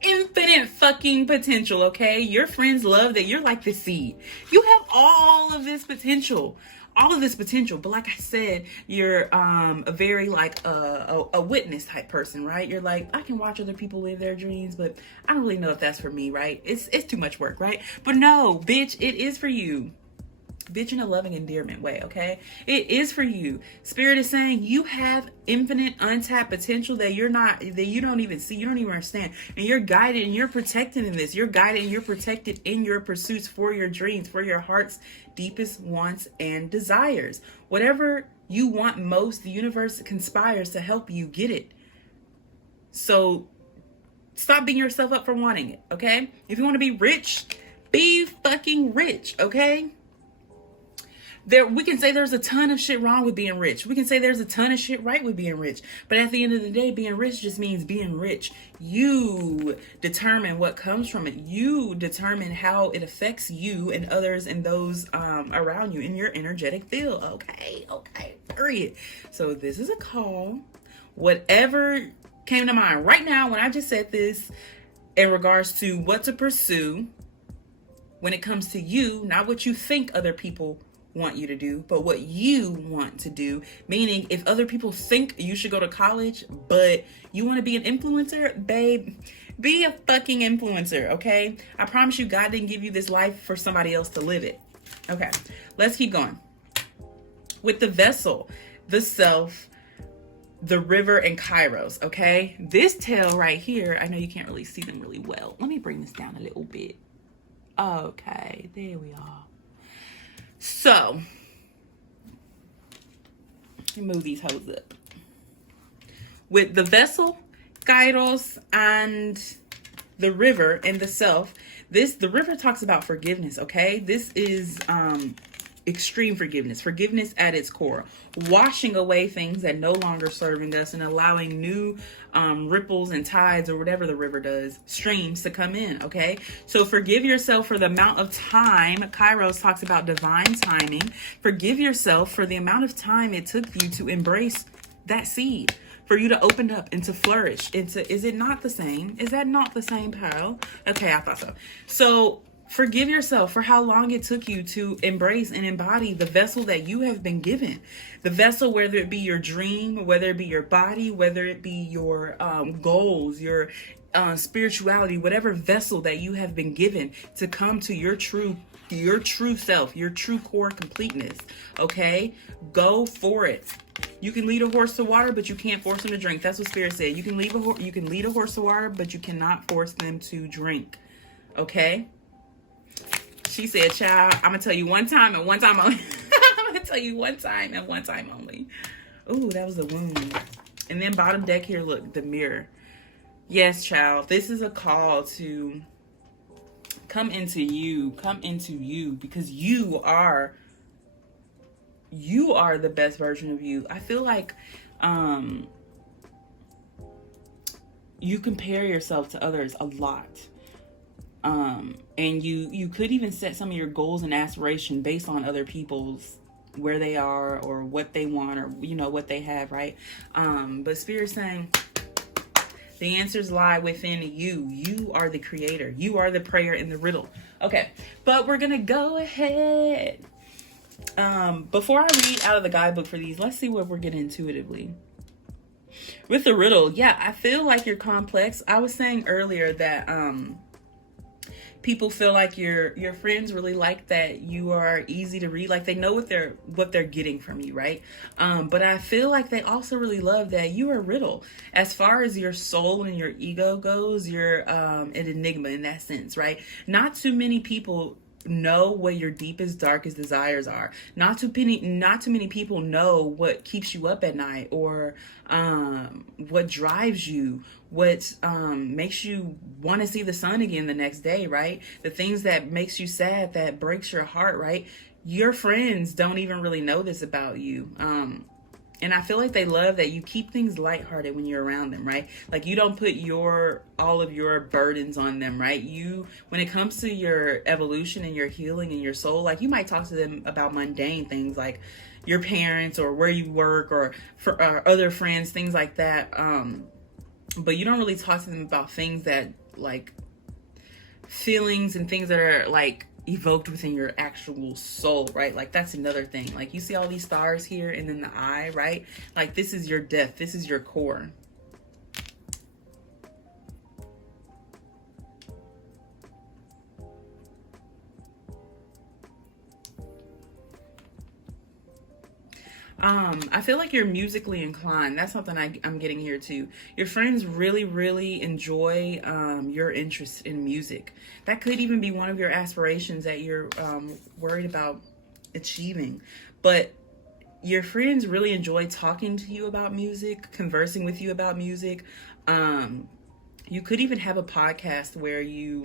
infinite fucking potential, okay? Your friends love that you're like the seed. You have all of this potential. But like I said, you're a very like a witness type person, right? You're like, I can watch other people live their dreams, but I don't really know if that's for me, right? It's too much work, right? But no, bitch, it is for you. Bitch, in a loving endearment way, okay? It is for you. Spirit is saying you have infinite untapped potential that you don't even see, you don't even understand. And you're guided and you're protected in this. You're guided and you're protected in your pursuits for your dreams, for your heart's deepest wants and desires. Whatever you want most, the universe conspires to help you get it. So stop beating yourself up for wanting it, okay? If you want to be rich, be fucking rich, okay? We can say there's a ton of shit wrong with being rich. We can say there's a ton of shit right with being rich. But at the end of the day, being rich just means being rich. You determine what comes from it. You determine how it affects you and others and those around you in your energetic field. Okay, period. So this is a call. Whatever came to mind right now when I just said this in regards to what to pursue when it comes to you, not what you think other people want you to do, but what you want to do. Meaning, if other people think you should go to college, but you want to be an influencer, babe, be a fucking influencer, okay? I promise you, God didn't give you this life for somebody else to live it. Okay, let's keep going. With the vessel, the self, the river, and Kairos, okay? This tail right here, I know you can't really see them really well. Let me bring this down a little bit. Okay, there we are. So, let me move these hoes up. with the vessel, Kairos, and the river and the self. The river talks about forgiveness, okay? This is extreme forgiveness at its core, washing away things that no longer serving us and allowing new ripples and tides, or whatever the river does, streams to come in. Okay, so forgive yourself for the amount of time. Kairos talks about divine timing. Forgive yourself for the amount of time it took you to embrace that seed, for you to open up and to flourish into. Is it not the same? Is that not the same, pal? Okay, I thought so. So forgive yourself for how long it took you to embrace and embody the vessel that you have been given. The vessel, whether it be your dream, whether it be your body, whether it be your goals, your spirituality, whatever vessel that you have been given to come to your true self, your true core completeness. Okay, go for it. You can lead a horse to water, but you can't force them to drink. That's what Spirit said. You can lead a horse to water, but you cannot force them to drink. Okay. She said, child, I'm going to tell you one time and one time only. I'm going to tell you one time and one time only. Ooh, that was a wound. And then bottom deck here, look, the mirror. Yes, child, this is a call to come into you, because you are the best version of you. I feel like you compare yourself to others a lot. And you could even set some of your goals and aspirations based on other people's, where they are or what they want, or what they have, right? But Spirit's saying the answers lie within you. You are the creator. You are the prayer in the riddle. Okay, but we're gonna go ahead. Before I read out of the guidebook for these, let's see what we're getting intuitively. With the riddle, yeah, I feel like you're complex. I was saying earlier that people feel like your friends really like that you are easy to read, like they know what they're getting from you, right? But I feel like they also really love that you are a riddle. As far as your soul and your ego goes, you're an enigma in that sense, right? Not too many people know what your deepest, darkest desires are. Not too many people know what keeps you up at night, or what drives you, what makes you want to see the sun again the next day, right? The things that makes you sad, that breaks your heart, right? Your friends don't even really know this about you. And I feel like they love that you keep things lighthearted when you're around them, right? Like you don't put all of your burdens on them, right? When it comes to your evolution and your healing and your soul, like you might talk to them about mundane things like your parents or where you work, or for other friends, things like that. But you don't really talk to them about things that, like, feelings and things that are like evoked within your actual soul, right? Like that's another thing. Like you see all these stars here and then the eye, right? Like this is your depth, this is your core. I feel like you're musically inclined. That's something I'm getting here too. Your friends really, really enjoy your interest in music. That could even be one of your aspirations that you're worried about achieving. But your friends really enjoy talking to you about music, conversing with you about music. You could even have a podcast where you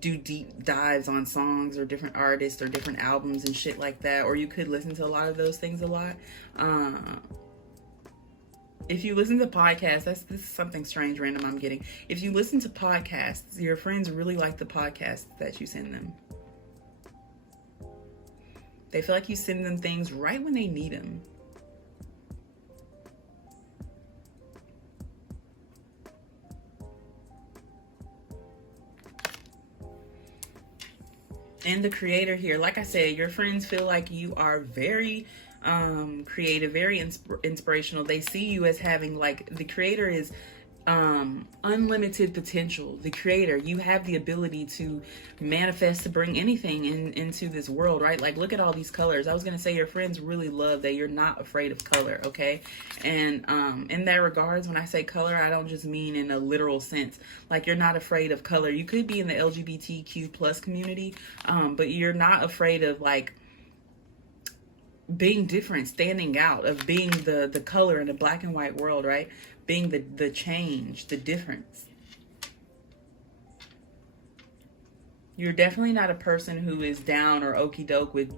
do deep dives on songs or different artists or different albums and shit like that. Or you could listen to a lot of those things a lot. If you listen to podcasts, this is something strange, random I'm getting. If you listen to podcasts, your friends really like the podcasts that you send them. They feel like you send them things right when they need them. And the creator here, like I said, your friends feel like you are very creative, very inspirational. They see you as having, like, the creator is unlimited potential. The creator, you have the ability to manifest, to bring anything into this world, right? Like, look at all these colors. I was going to say your friends really love that you're not afraid of color, okay? And in that regards, when I say color, I don't just mean in a literal sense. Like, you're not afraid of color. You could be in the LGBTQ plus community, but you're not afraid of, like, being different, standing out, of being the color in a black and white world, right? Being the change, the difference. You're definitely not a person who is down or okie doke with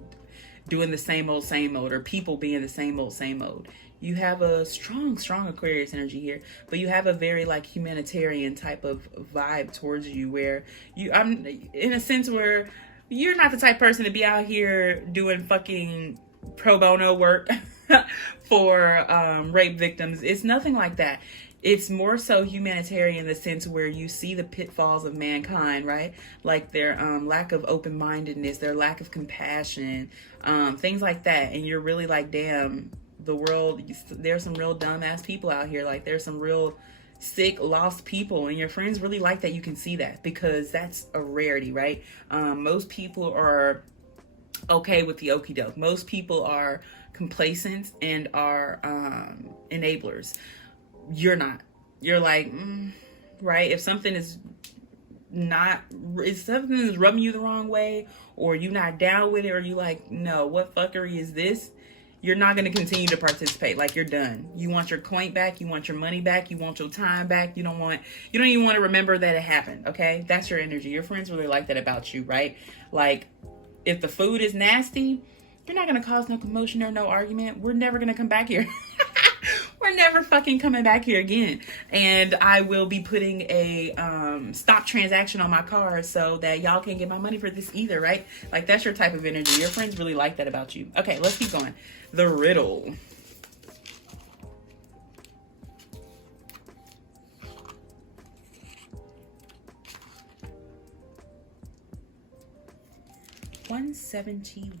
doing the same old, or people being the same old. You have a strong Aquarius energy here, but you have a very like humanitarian type of vibe towards you, where I'm in a sense where you're not the type person to be out here doing fucking pro bono work for rape victims. It's nothing like that. It's more so humanitarian in the sense where you see the pitfalls of mankind, right? Like their lack of open-mindedness, their lack of compassion, things like that. And you're really like, damn, the world, there's some real dumbass people out here. Like there's some real sick, lost people. And your friends really like that you can see that, because that's a rarity, right? Most people are okay with the okie doke. Most people are complacent and are enablers. You're not. You're like, right? If something is rubbing you the wrong way, or you not down with it, or you like, no, what fuckery is this? You're not going to continue to participate. Like, you're done. You want your coin back. You want your money back. You want your time back. You don't even want to remember that it happened. Okay. That's your energy. Your friends really like that about you, right? Like, if the food is nasty, you're not going to cause no commotion or no argument. We're never going to come back here. We're never fucking coming back here again. And I will be putting a stop transaction on my car so that y'all can't get my money for this either, right? Like, that's your type of energy. Your friends really like that about you. Okay, let's keep going. The riddle. $171.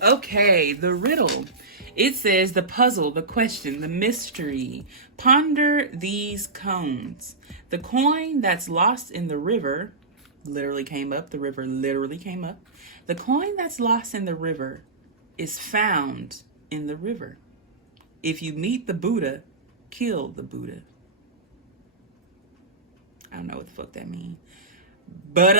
Okay, the riddle. It says the puzzle, the question, the mystery. Ponder these cones. The coin that's lost in the river literally came up. The river literally came up. The coin that's lost in the river is found in the river. If you meet the Buddha, kill the Buddha. I don't know what the fuck that means. But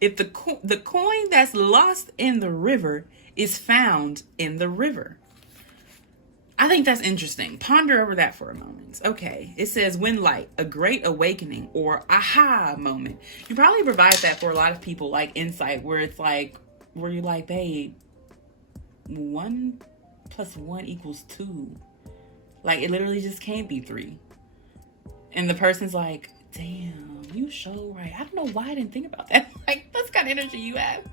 if the coin that's lost in the river is found in the river. I think that's interesting. Ponder over that for a moment. Okay, it says when light, a great awakening or aha moment. You probably provide that for a lot of people, like insight, where it's like, where you're like, babe, 1 + 1 = 2. Like, it literally just can't be 3. And the person's like, damn, you so right. I don't know why I didn't think about that. Like, that's the kind of energy you have.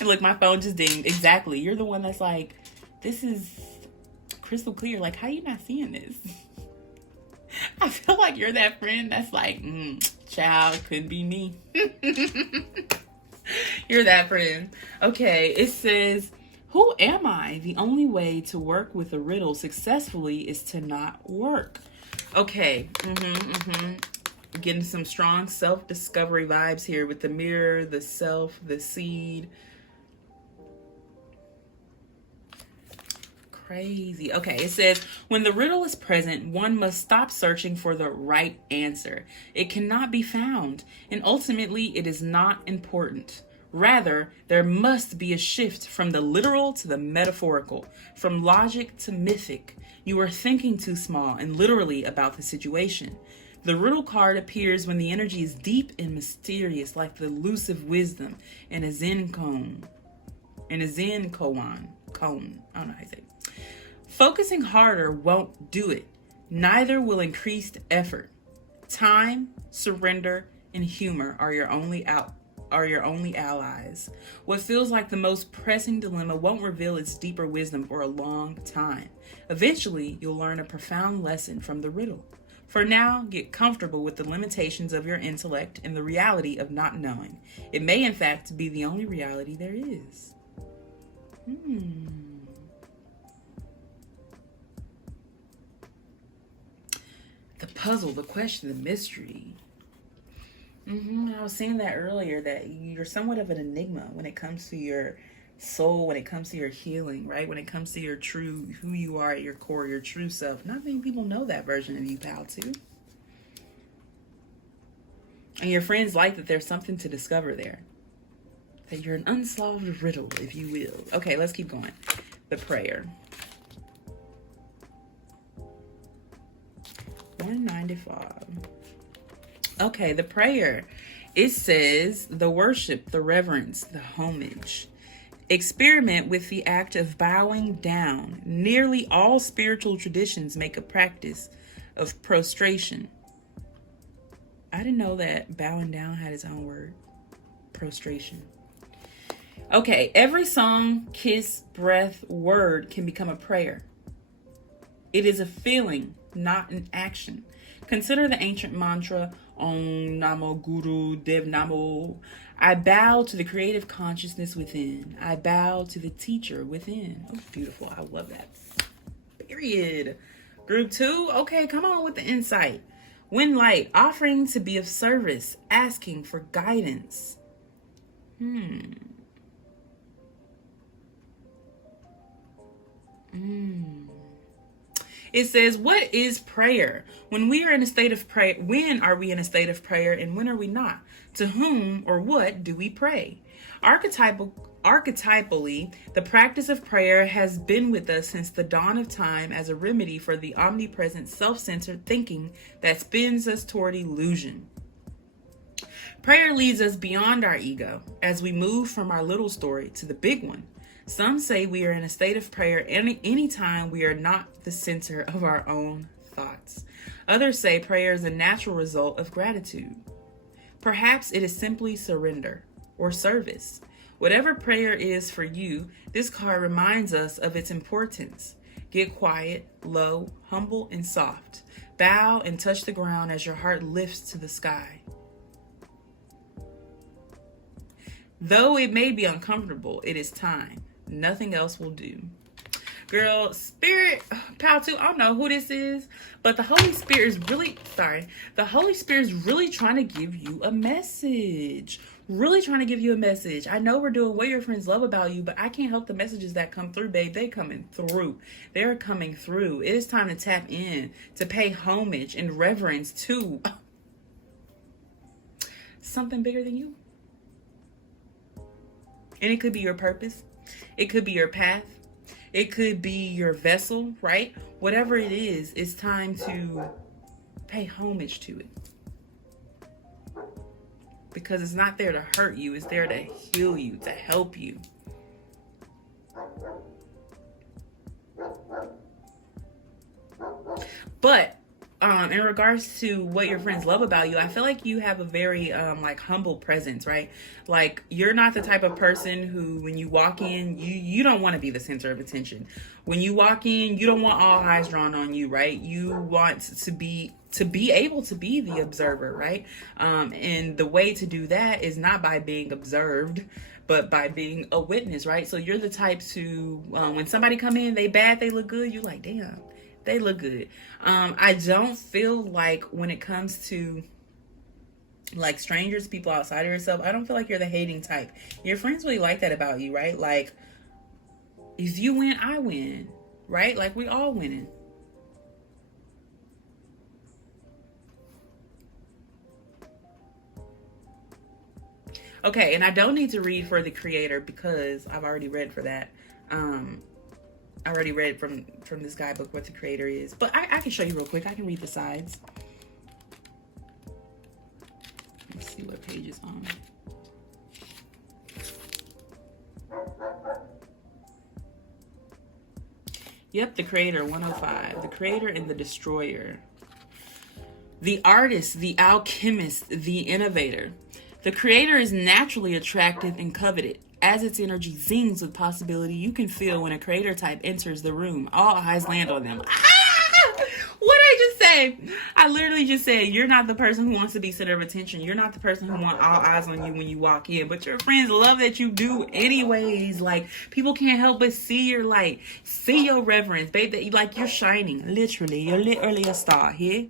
And look, my phone just dinged. Exactly. You're the one that's like, this is crystal clear. Like, how you not seeing this? I feel like you're that friend that's like, child, could be me. You're that friend. Okay, it says, who am I? The only way to work with a riddle successfully is to not work. Okay, getting some strong self-discovery vibes here with the mirror, the self, the seed. Crazy. Okay, it says, when the riddle is present, one must stop searching for the right answer. It cannot be found, and ultimately it is not important. Rather, there must be a shift from the literal to the metaphorical, from logic to mythic. You are thinking too small and literally about the situation. The riddle card appears when the energy is deep and mysterious, like the elusive wisdom in a Zen koan. I don't know how to say it. Focusing harder won't do it. Neither will increased effort. Time, surrender, and humor are your only allies. What feels like the most pressing dilemma won't reveal its deeper wisdom for a long time. Eventually, you'll learn a profound lesson from the riddle. For now, get comfortable with the limitations of your intellect and the reality of not knowing. It may, in fact, be the only reality there is. The puzzle, the question, the mystery. I was saying that earlier, that you're somewhat of an enigma when it comes to your soul, when it comes to your healing, right? When it comes to your true, who you are at your core, your true self. Not many people know that version of you, pal, too. And your friends like that there's something to discover there. That you're an unsolved riddle, if you will. Okay, let's keep going. The prayer. 195. Okay, the prayer. It says the worship, the reverence, the homage. Experiment with the act of bowing down. Nearly all spiritual traditions make a practice of prostration. I didn't know that bowing down had its own word. Prostration. Okay, every song, kiss, breath, word can become a prayer. It is a feeling, not an action. Consider the ancient mantra, Om Namo Guru Dev Namo. I bow to the creative consciousness within. I bow to the teacher within. Oh, beautiful. I love that. Period. Group 2. Okay, come on with the insight. When light, offering to be of service, asking for guidance. It says, what is prayer? When we are in a state of prayer, when are we in a state of prayer and when are we not? To whom or what do we pray? Archetypally, the practice of prayer has been with us since the dawn of time as a remedy for the omnipresent self-centered thinking that spins us toward illusion. Prayer leads us beyond our ego as we move from our little story to the big one. Some say we are in a state of prayer anytime we are not the center of our own thoughts. Others say prayer is a natural result of gratitude. Perhaps it is simply surrender or service. Whatever prayer is for you, this card reminds us of its importance. Get quiet, low, humble, and soft. Bow and touch the ground as your heart lifts to the sky. Though it may be uncomfortable, it is time. Nothing else will do. Girl, Spirit, pt.2, I don't know who this is, but the Holy Spirit is really trying to give you a message. Really trying to give you a message. I know we're doing what your friends love about you, but I can't help the messages that come through, babe. They're coming through. They're coming through. It is time to tap in, to pay homage and reverence to something bigger than you. And it could be your purpose. It could be your path. It could be your vessel, right? Whatever it is, it's time to pay homage to it. Because it's not there to hurt you. It's there to heal you, to help you. But in regards to what your friends love about you, I feel like you have a very humble presence, right? Like, you're not the type of person who, when you walk in, you don't want to be the center of attention. When you walk in, you don't want all eyes drawn on you, right? You want to be able to be the observer, right? And the way to do that is not by being observed, but by being a witness, right? So you're the type to, when somebody come in, they bad, they look good, you're like, damn, they look good. I don't feel like when it comes to like strangers, people outside of yourself, I don't feel like you're the hating type. Your friends really like that about you, right? Like, if you win, I win, right? Like, we all winning. Okay, and I don't need to read for the creator because I've already read for that. I already read from this guidebook what the creator is. But I can show you real quick. I can read the sides. Let's see what page it's on. Yep, the creator, 105. The creator and the destroyer. The artist, the alchemist, the innovator. The creator is naturally attractive and coveted. As its energy zings with possibility, you can feel when a creator type enters the room. All eyes land on them. What did I just say? I literally just said, you're not the person who wants to be center of attention. You're not the person who wants all eyes on you when you walk in. But your friends love that you do anyways. Like, people can't help but see your light. See your reverence. Babe, that like, you're shining. Literally. You're literally a star here.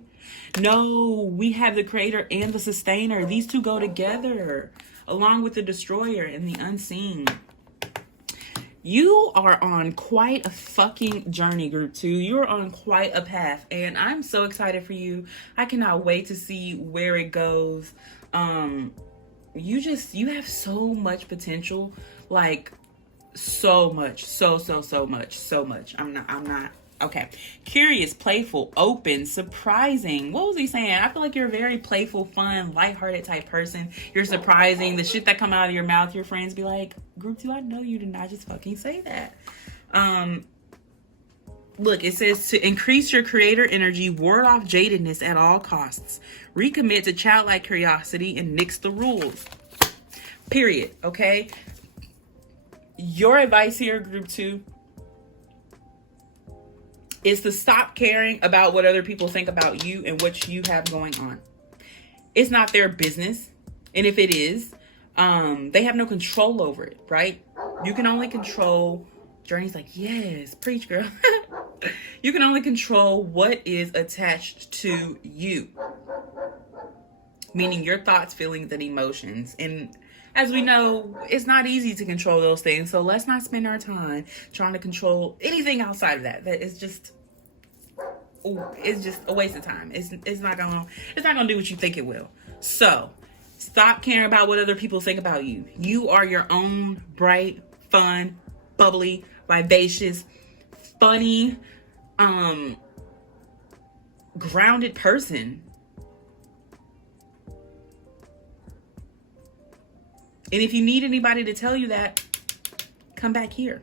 No, we have the creator and the sustainer. These two go together, along with the destroyer and the unseen. You are on quite a fucking journey, group 2. You're on quite a path, and I'm so excited for you. I cannot wait to see where it goes. you have so much potential, like so much, so much. I'm not okay. Curious, playful, open, surprising. What was he saying? I feel like you're a very playful, fun, lighthearted type person. You're surprising. The shit that come out of your mouth, your friends be like, Group 2, I know you did not just fucking say that. Look, it says to increase your creator energy, ward off jadedness at all costs. Recommit to childlike curiosity and nix the rules. Period. Okay? Your advice here, Group 2, is to stop caring about what other people think about you and what you have going on. It's not their business. And if it is, they have no control over it, right? You can only control, Journey's like, yes, preach, girl. You can only control what is attached to you. Meaning your thoughts, feelings, and emotions. And as we know, it's not easy to control those things. So let's not spend our time trying to control anything outside of that. That is just, it's just a waste of time. It's not gonna do what you think it will. So stop caring about what other people think about you. You are your own bright, fun, bubbly, vivacious, funny, grounded person. And if you need anybody to tell you that, come back here.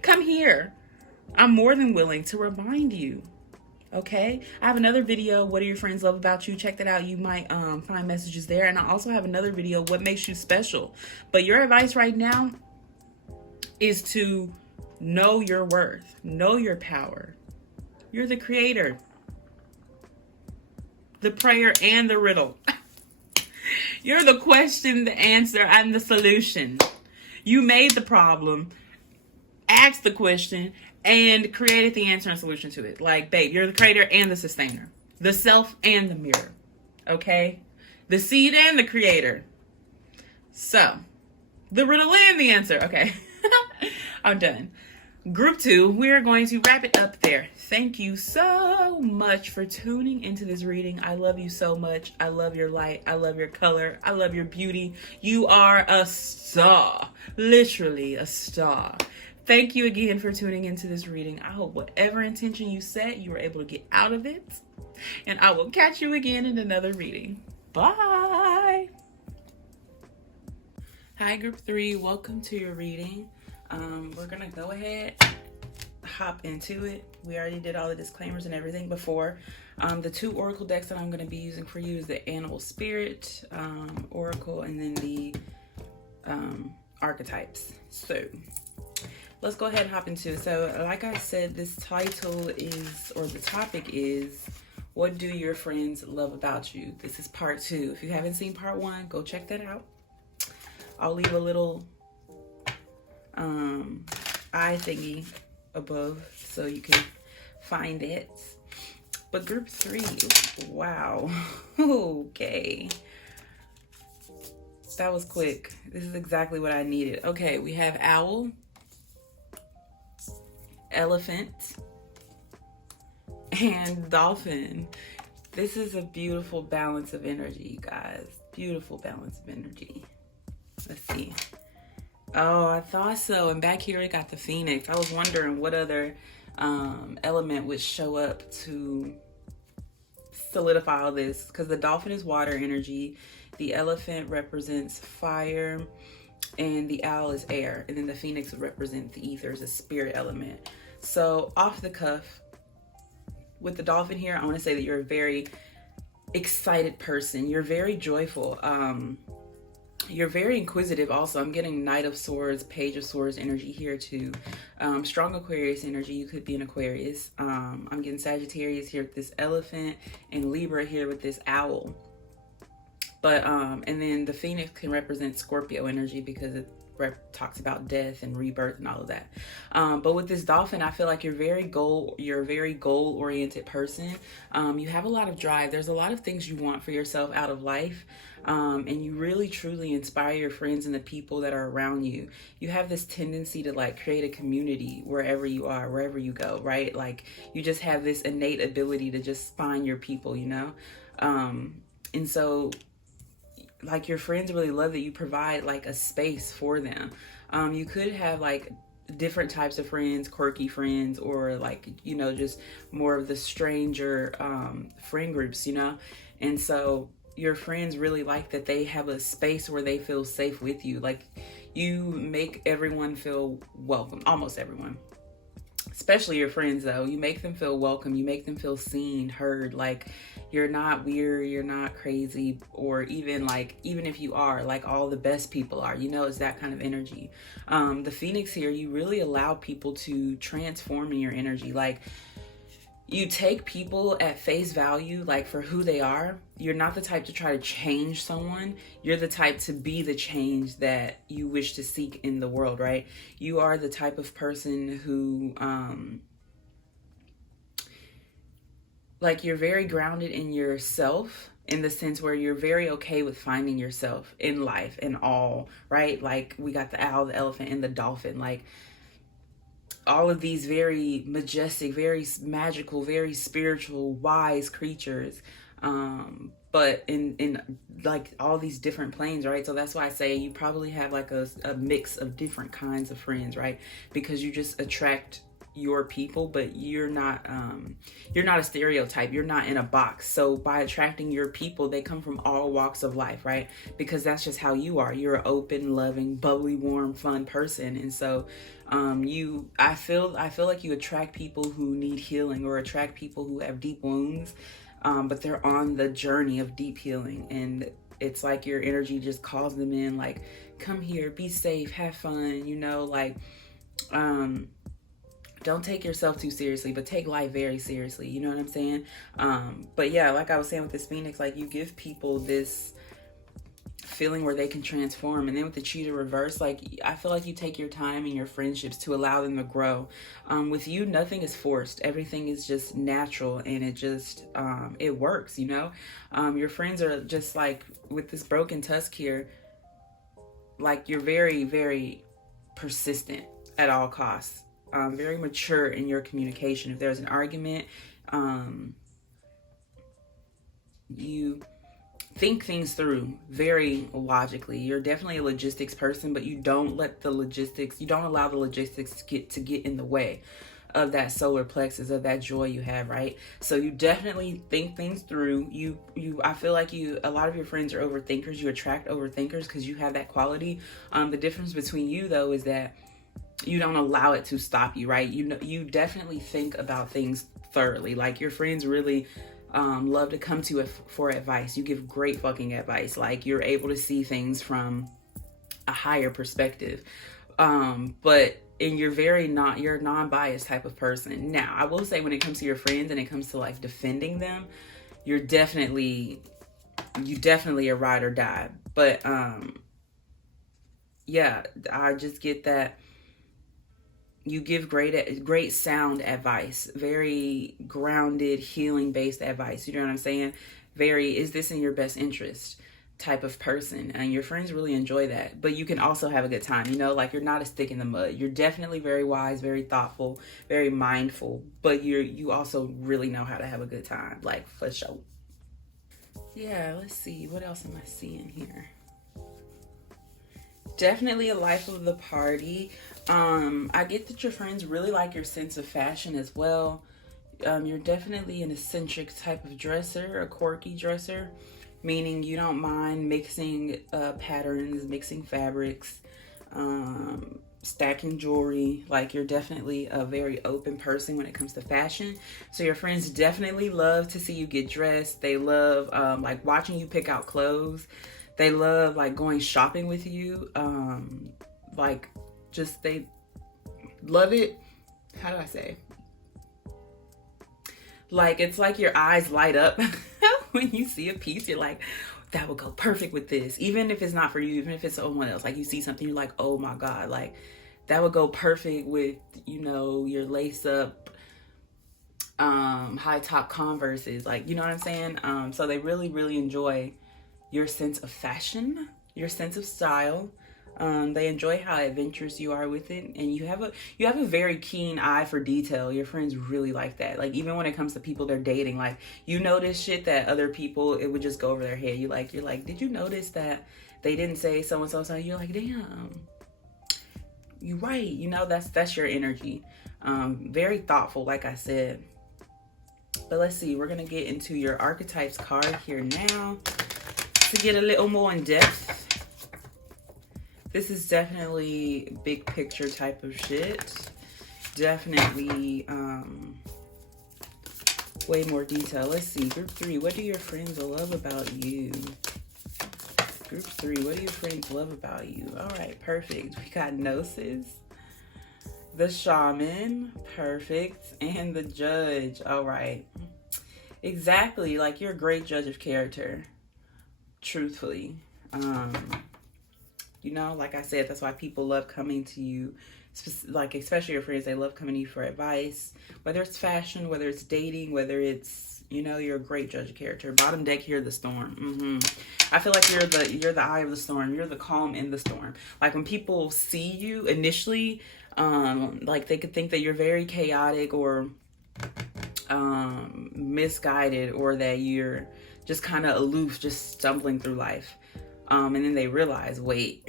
Come here. I'm more than willing to remind you. Okay? I have another video, what do your friends love about you? Check that out. You might find messages there. And I also have another video, what makes you special? But your advice right now is to know your worth. Know your power. You're the creator. The prayer and the riddle. You're the question, the answer, and the solution. You made the problem, asked the question, and created the answer and solution to it. Like, babe, you're the creator and the sustainer. The self and the mirror. Okay? The seed and the creator. So, the riddle and the answer. Okay. I'm done. Group 2, we're going to wrap it up there. Thank you so much for tuning into this reading. I love you so much. I love your light. I love your color. I love your beauty. You are a star. Literally a star. Thank you again for tuning into this reading. I hope whatever intention you set, you were able to get out of it. And I will catch you again in another reading. Bye. Hi, Group 3. Welcome to your reading. We're going to go ahead, hop into it. We already did all the disclaimers and everything before. The 2 oracle decks that I'm going to be using for you is the Animal Spirit Oracle and then the archetypes. So let's go ahead and hop into it. So like I said, this title is, or the topic is, what do your friends love about you? This is part 2. If you haven't seen part 1, go check that out. I'll leave a little eye thingy above so you can find it. But Group 3, wow. Okay. That was quick. This is exactly what I needed. Okay, we have owl, elephant, and dolphin. This is a beautiful balance of energy, you guys. Beautiful balance of energy. Let's see. Oh, I thought so. And back here, we got the phoenix. I was wondering what other element would show up to solidify all this. Because the dolphin is water energy. The elephant represents fire. And the owl is air. And then the phoenix would represent the ether as a spirit element. So off the cuff, with the dolphin here, I want to say that you're a very excited person. You're very joyful. You're very inquisitive also. I'm getting Knight of Swords, Page of Swords energy here too. Strong Aquarius energy. You could be an Aquarius. I'm getting Sagittarius here with this elephant and Libra here with this owl. But, and then the Phoenix can represent Scorpio energy because it talks about death and rebirth and all of that. But with this dolphin, I feel like you're a very goal-oriented person. You have a lot of drive. There's a lot of things you want for yourself out of life. And you really truly inspire your friends and the people that are around you. You have this tendency to like create a community wherever you are, wherever you go, right? Like you just have this innate ability to just find your people, you know? And so like your friends really love that you provide like a space for them. You could have like different types of friends, quirky friends, or like, you know, just more of the stranger friend groups, you know. And so your friends really like that they have a space where they feel safe with you. Like you make everyone feel welcome, almost everyone, especially your friends though. You make them feel welcome, you make them feel seen, heard. Like you're not weird, you're not crazy, or even like, even if you are, like all the best people are, you know, it's that kind of energy. The Phoenix here, you really allow people to transform in your energy. Like you take people at face value, like for who they are. You're not the type to try to change someone. You're the type to be the change that you wish to seek in the world, right? You are the type of person who, like you're very grounded in yourself, in the sense where you're very okay with finding yourself in life and all, right? Like we got the owl, the elephant, and the dolphin. Like all of these very majestic, very magical, very spiritual, wise creatures, but in like all these different planes, right? So that's why I say you probably have like a mix of different kinds of friends, right? Because you just attract your people, but you're not a stereotype, you're not in a box. So by attracting your people, they come from all walks of life, right? Because that's just how you are. You're an open, loving, bubbly, warm, fun person. And so I feel like you attract people who need healing, or attract people who have deep wounds, but they're on the journey of deep healing. And it's like your energy just calls them in, like, come here, be safe, have fun, you know, like don't take yourself too seriously, but take life very seriously. You know what I'm saying? But yeah, like I was saying with this Phoenix, like you give people this feeling where they can transform. And then with the cheetah reverse, like I feel like you take your time in your friendships to allow them to grow. With you, nothing is forced. Everything is just natural, and it just it works, you know. Your friends are just like, with this broken tusk here, like you're very, very persistent at all costs. Very mature in your communication. If there's an argument, you think things through very logically. You're definitely a logistics person, but you don't allow the logistics to get in the way of that solar plexus, of that joy you have, right? So you definitely think things through. I feel like a lot of your friends are overthinkers. You attract overthinkers because you have that quality. The difference between you though is that you don't allow it to stop you, right? You definitely think about things thoroughly. Like your friends really love to come to you for advice. You give great fucking advice. Like you're able to see things from a higher perspective. But you're a non-biased type of person. Now, I will say when it comes to your friends and it comes to like defending them, you definitely a ride or die. But yeah, I just get that you give great sound advice, very grounded, healing based advice. You know what I'm saying? Very, is this in your best interest type of person. And your friends really enjoy that. But you can also have a good time, you know, like you're not a stick in the mud. You're definitely very wise, very thoughtful, very mindful, but you also really know how to have a good time, like for sure. Yeah, let's see, what else am I seeing here? Definitely a life of the party. I get that your friends really like your sense of fashion as well. You're definitely an eccentric type of dresser, a quirky dresser, meaning you don't mind mixing patterns, mixing fabrics, stacking jewelry. Like you're definitely a very open person when it comes to fashion. So your friends definitely love to see you get dressed. They love like watching you pick out clothes. They love like going shopping with you. Like just they love it. How do I say? Like it's like your eyes light up when you see a piece. You're like, that would go perfect with this. Even if it's not for you, even if it's someone else. Like you see something, you're like, oh my God, like that would go perfect with, you know, your lace up high top Converses. Like, you know what I'm saying? So they really, really enjoy your sense of fashion, your sense of style. They enjoy how adventurous you are with it, and you have a very keen eye for detail. Your friends really like that. Like, even when it comes to people they're dating, like, you notice shit that other people, it would just go over their head. You're like, did you notice that they didn't say so and so? So you're like, damn, you right. You know, that's your energy. Very thoughtful, like I said. But let's see, we're gonna get into your archetypes card here now to get a little more in depth. This is definitely big picture type of shit. Definitely way more detail. Let's see, group 3, what do your friends love about you? Group 3, what do your friends love about you? All right, perfect. We got Gnosis, the Shaman, perfect, and the Judge. All right. Exactly, like, you're a great judge of character, truthfully. You know, like I said, that's why people love coming to you, like, especially your friends. They love coming to you for advice, whether it's fashion, whether it's dating, whether it's, you know, you're a great judge of character. Bottom deck here, the storm. I feel like you're the eye of the storm. You're the calm in the storm. Like, when people see you initially, like, they could think that you're very chaotic or misguided, or that you're just kind of aloof, just stumbling through life. And then they realize, wait,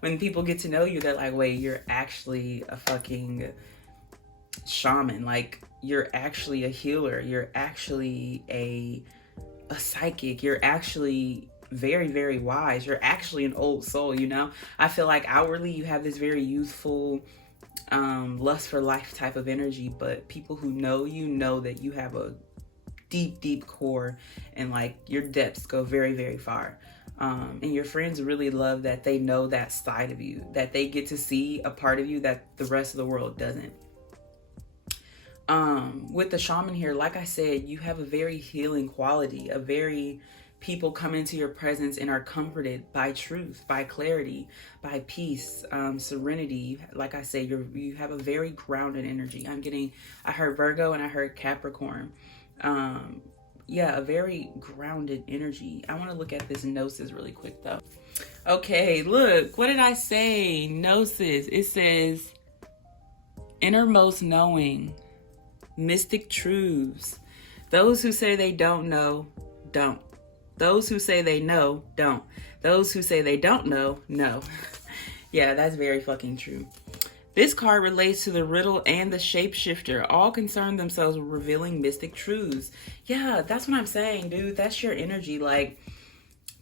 when people get to know you, they're like, wait, you're actually a fucking shaman. Like, you're actually a healer. You're actually a psychic. You're actually very, very wise. You're actually an old soul, you know? I feel like outwardly you have this very youthful, lust for life type of energy, but people who know you know that you have a deep core, and like, your depths go very, very far. And your friends really love that they know that side of you, that they get to see a part of you that the rest of the world doesn't. With the shaman here, like I said, you have a very healing quality, people come into your presence and are comforted by truth, by clarity, by peace, serenity. Like I said, you have a very grounded energy. I heard Virgo and I heard Capricorn. Yeah, a very grounded energy. I want to look at this Gnosis really quick though. Okay, look, what did I say? Gnosis, it says innermost knowing, mystic truths. Those who say they don't know, don't. Those who say they know, don't. Those who say they don't know, know. Yeah, that's very fucking true. This card relates to the riddle and the shapeshifter. All concern themselves with revealing mystic truths. Yeah, that's what I'm saying, dude. That's your energy. Like,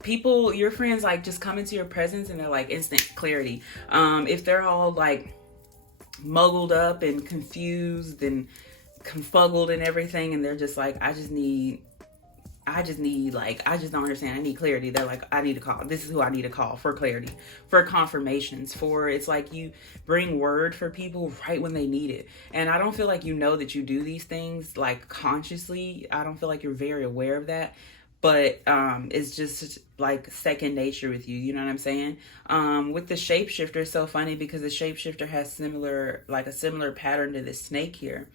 people, your friends, like, just come into your presence and they're like instant clarity. If they're all like muggled up and confused and confuggled and everything, and they're just like, I just don't understand. I need clarity. They're like, I need to call. This is who I need to call for clarity, for confirmations, it's like you bring word for people right when they need it. And I don't feel like you know that you do these things like consciously. I don't feel like you're very aware of that, but it's just like second nature with you. You know what I'm saying? With the shapeshifter, it's so funny because the shapeshifter has a similar pattern to the snake here.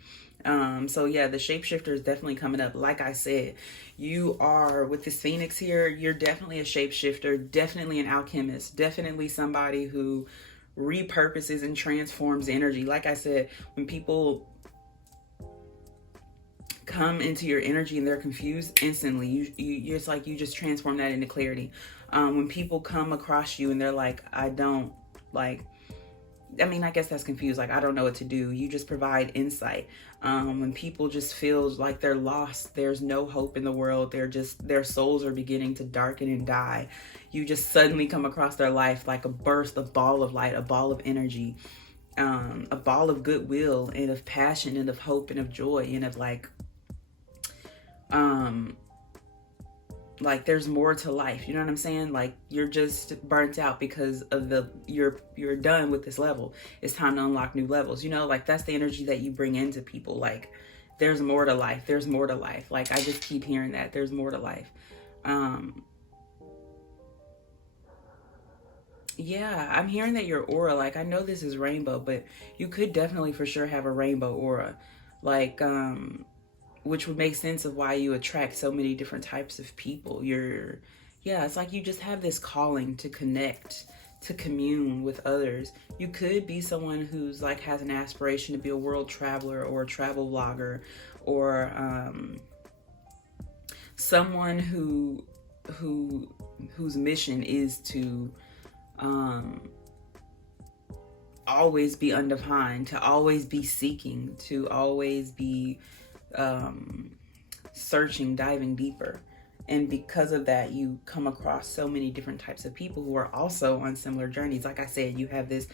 So yeah, the shapeshifter is definitely coming up. Like I said, you are, with this Phoenix here, you're definitely a shapeshifter, definitely an alchemist, definitely somebody who repurposes and transforms energy. Like I said, when people come into your energy and they're confused, instantly, it's like you just transform that into clarity. When people come across you and they're like, I guess that's confused. Like, I don't know what to do. You just provide insight. When people just feel like they're lost, there's no hope in the world. Their souls are beginning to darken and die. You just suddenly come across their life like a burst, a ball of light, a ball of energy, a ball of goodwill and of passion and of hope and of joy and of like there's more to life. You know what I'm saying? Like, you're just burnt out because of you're done with this level. It's time to unlock new levels. You know, like, that's the energy that you bring into people. Like, there's more to life. There's more to life. Like, I just keep hearing that. There's more to life. Yeah, I'm hearing that your aura, like, I know this is rainbow, but you could definitely for sure have a rainbow aura. Like, which would make sense of why you attract so many different types of people. It's like you just have this calling to connect, to commune with others. You could be someone who's like has an aspiration to be a world traveler or a travel vlogger, or someone whose mission is to always be undefined, to always be seeking, to always be searching, diving deeper. And because of that, you come across so many different types of people who are also on similar journeys. Like I said, you have this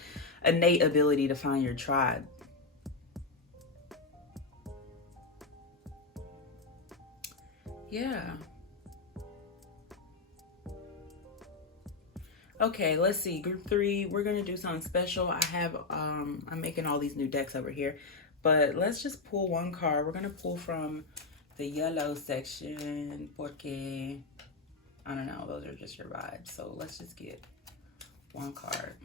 innate ability to find your tribe. Yeah. Okay, let's see. Group 3, we're going to do something special. I'm making all these new decks over here. But let's just pull one card. We're going to pull from the yellow section, porque, I don't know, those are just your vibes. So let's just get one card.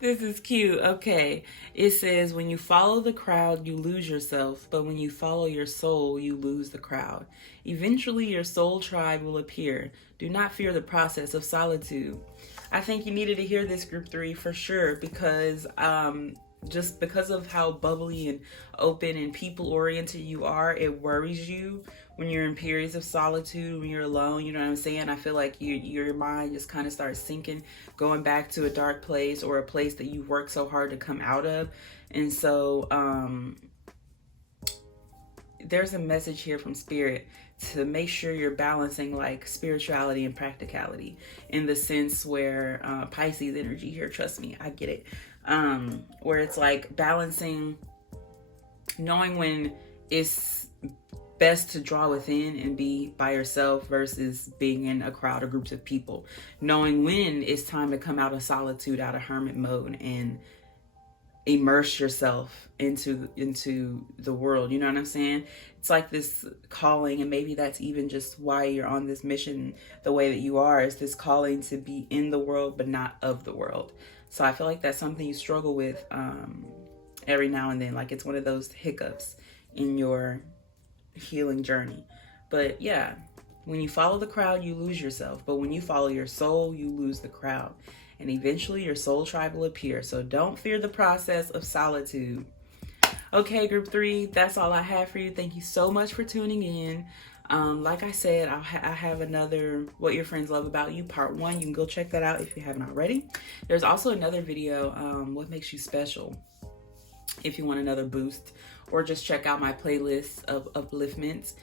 This is cute. Okay, it says, when you follow the crowd, you lose yourself, but when you follow your soul, you lose the crowd. Eventually, your soul tribe will appear. Do not fear the process of solitude. I think you needed to hear this, Group 3, for sure, because just because of how bubbly and open and people-oriented you are, it worries you when you're in periods of solitude, when you're alone, you know what I'm saying? I feel like your mind just kind of starts sinking, going back to a dark place or a place that you've worked so hard to come out of. And so there's a message here from Spirit to make sure you're balancing like spirituality and practicality, in the sense where Pisces energy here, trust me, I get it. Where it's like balancing, knowing when it's best to draw within and be by yourself versus being in a crowd or groups of people, knowing when it's time to come out of solitude, out of hermit mode, and immerse yourself into the world. You know what I'm saying? It's like this calling, and maybe that's even just why you're on this mission the way that you are, is this calling to be in the world but not of the world. So I feel like that's something you struggle with every now and then. Like it's one of those hiccups in your healing journey. But yeah, when you follow the crowd, you lose yourself. But when you follow your soul, you lose the crowd. And eventually your soul tribe will appear. So don't fear the process of solitude. Okay, Group 3, that's all I have for you. Thank you so much for tuning in. Like I said, I have another What Your Friends Love About You Part 1. You can go check that out if you haven't already. There's also another video, What Makes You Special, if you want another boost, or just check out my playlist of upliftments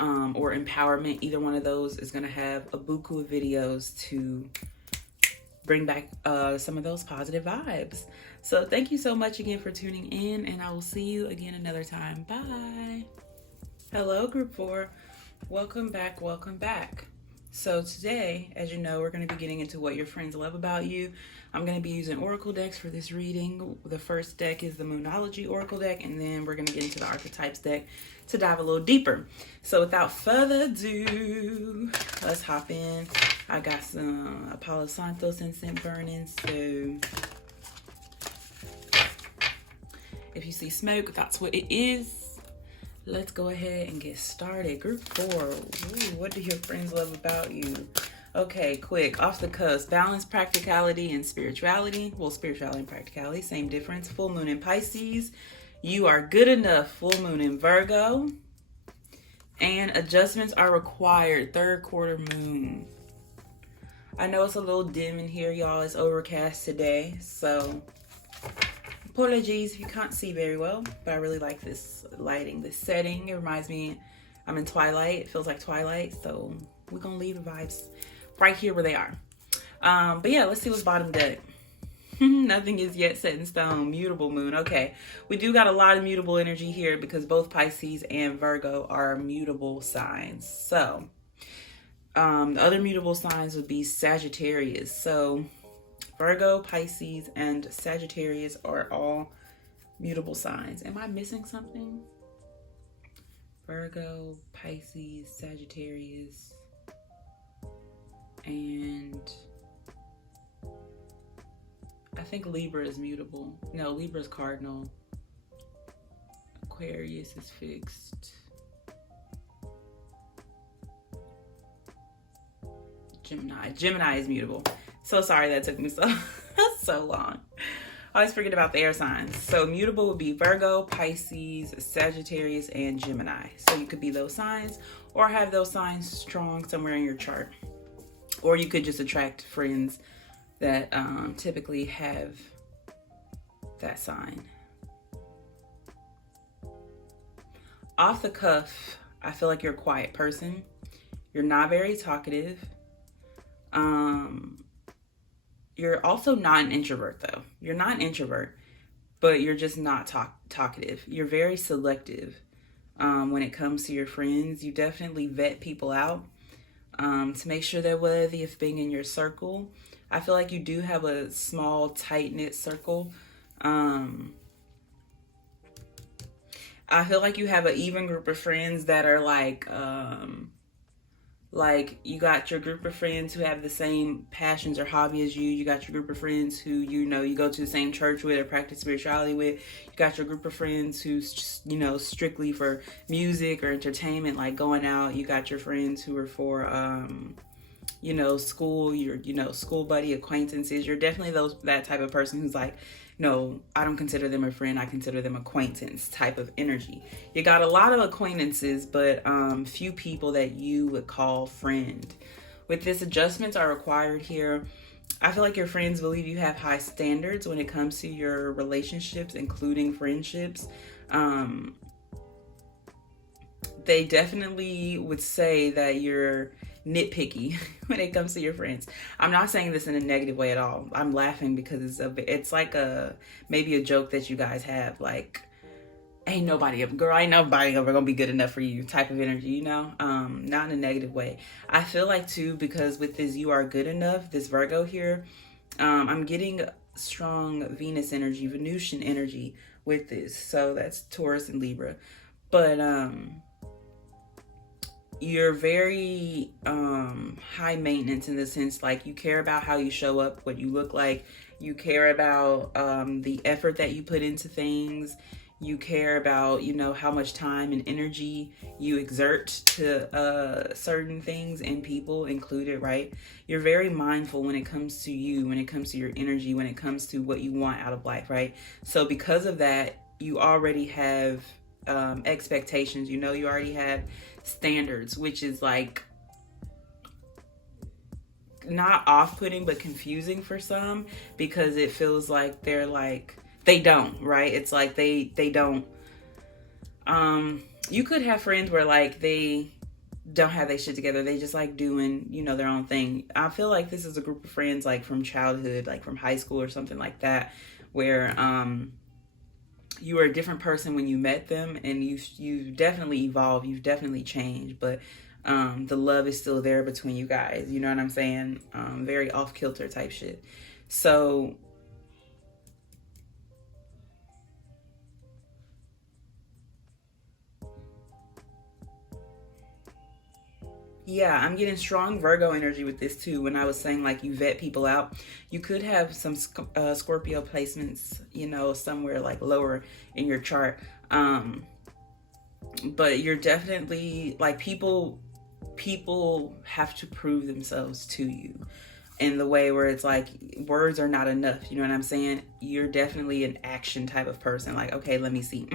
or empowerment. Either one of those is going to have a buku of videos to bring back some of those positive vibes. So thank you so much again for tuning in, and I will see you again another time. Bye. Hello, Group 4. Welcome back, welcome back. So today, as you know, we're going to be getting into What Your Friends Love About You. I'm going to be using oracle decks for this reading. The first deck is the Moonology Oracle deck, and then we're going to get into the Archetypes deck to dive a little deeper. So without further ado, let's hop in. I got some Palo Santo incense burning, so if you see smoke, that's what it is. Let's go ahead and get started. Group 4, ooh, what do your friends love about you? Okay, quick, off the cusp. Balance, practicality, and spirituality. Well, spirituality and practicality, same difference. Full moon in Pisces. You are good enough. Full moon in Virgo. And adjustments are required. Third quarter moon. I know it's a little dim in here, y'all. It's overcast today, so apologies if you can't see very well, but I really like this lighting, this setting. It reminds me, I'm in Twilight. It feels like Twilight, so we're gonna leave the vibes right here where they are. But yeah, let's see what's bottom deck. Nothing is yet set in stone. Mutable moon. Okay, we do got a lot of mutable energy here because both Pisces and Virgo are mutable signs. So the other mutable signs would be Sagittarius. So Virgo, Pisces, and Sagittarius are all mutable signs. Am I missing something? Virgo, Pisces, Sagittarius, and I think Libra is mutable. No, Libra is cardinal. Aquarius is fixed. Gemini. Gemini is mutable. So sorry that took me so long. I always forget about the air signs. So mutable would be Virgo, Pisces, Sagittarius, and Gemini. So you could be those signs or have those signs strong somewhere in your chart. Or you could just attract friends that typically have that sign. Off the cuff, I feel like you're a quiet person. You're not very talkative. You're also not an introvert though. You're not an introvert, but you're just not talkative. You're very selective when it comes to your friends. You definitely vet people out to make sure they're worthy of being in your circle. I feel like you do have a small, tight-knit circle. I feel like you have an even group of friends that are like you got your group of friends who have the same passions or hobby as you. You got your group of friends who, you know, you go to the same church with or practice spirituality with. You got your group of friends who's just, you know, strictly for music or entertainment, like going out. You got your friends who are for, you know, school, your, you know, school buddy acquaintances. You're definitely that type of person who's like, no, I don't consider them a friend. I consider them acquaintance type of energy. You got a lot of acquaintances, but few people that you would call friend. With this, adjustments are required here. I feel like your friends believe you have high standards when it comes to your relationships, including friendships. They definitely would say that you're nitpicky when it comes to your friends. I'm not saying this in a negative way at all. I'm laughing because it's like maybe a joke that you guys have, like, ain't nobody ever gonna be good enough for you type of energy, you know? Not in a negative way. I feel like too, because with this you are good enough, this Virgo here, I'm getting strong Venus energy, Venusian energy with this. So that's Taurus and Libra. But you're very high maintenance in the sense, like, you care about how you show up, what you look like. You care about the effort that you put into things. You care about, you know, how much time and energy you exert to certain things and people included, right? You're very mindful when it comes to you, when it comes to your energy, when it comes to what you want out of life, right? So because of that, you already have expectations. You know, you already have standards, which is like not off-putting but confusing for some, because it feels like they're like, they don't, right? It's like they don't. You could have friends where like they don't have their shit together. They just like doing, you know, their own thing. I feel like this is a group of friends like from childhood, like from high school or something like that, where you were a different person when you met them, and you've definitely evolved, you've definitely changed, but the love is still there between you guys. You know what I'm saying? Very off-kilter type shit. So yeah, I'm getting strong Virgo energy with this too. When I was saying like you vet people out, you could have some Scorpio placements, you know, somewhere like lower in your chart. But you're definitely like, people have to prove themselves to you in the way where it's like words are not enough. You know what I'm saying? You're definitely an action type of person. Like, okay, let me see.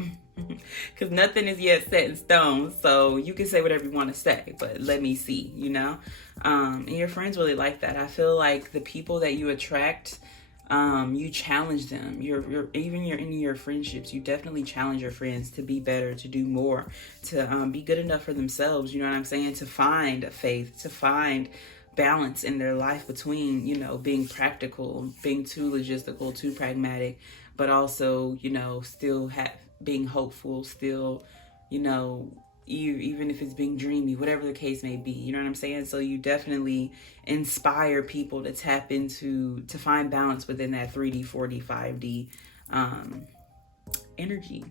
Because nothing is yet set in stone. So you can say whatever you want to say, but let me see, you know? And your friends really like that. I feel like the people that you attract, you challenge them. You're in your friendships, you definitely challenge your friends to be better, to do more, to be good enough for themselves. You know what I'm saying? To find a faith, to find balance in their life between, you know, being practical, being too logistical, too pragmatic, but also, you know, still being hopeful, still, you know, even if it's being dreamy, whatever the case may be. You know what I'm saying? So you definitely inspire people to tap into, to find balance within that 3D, 4D, 5D energy.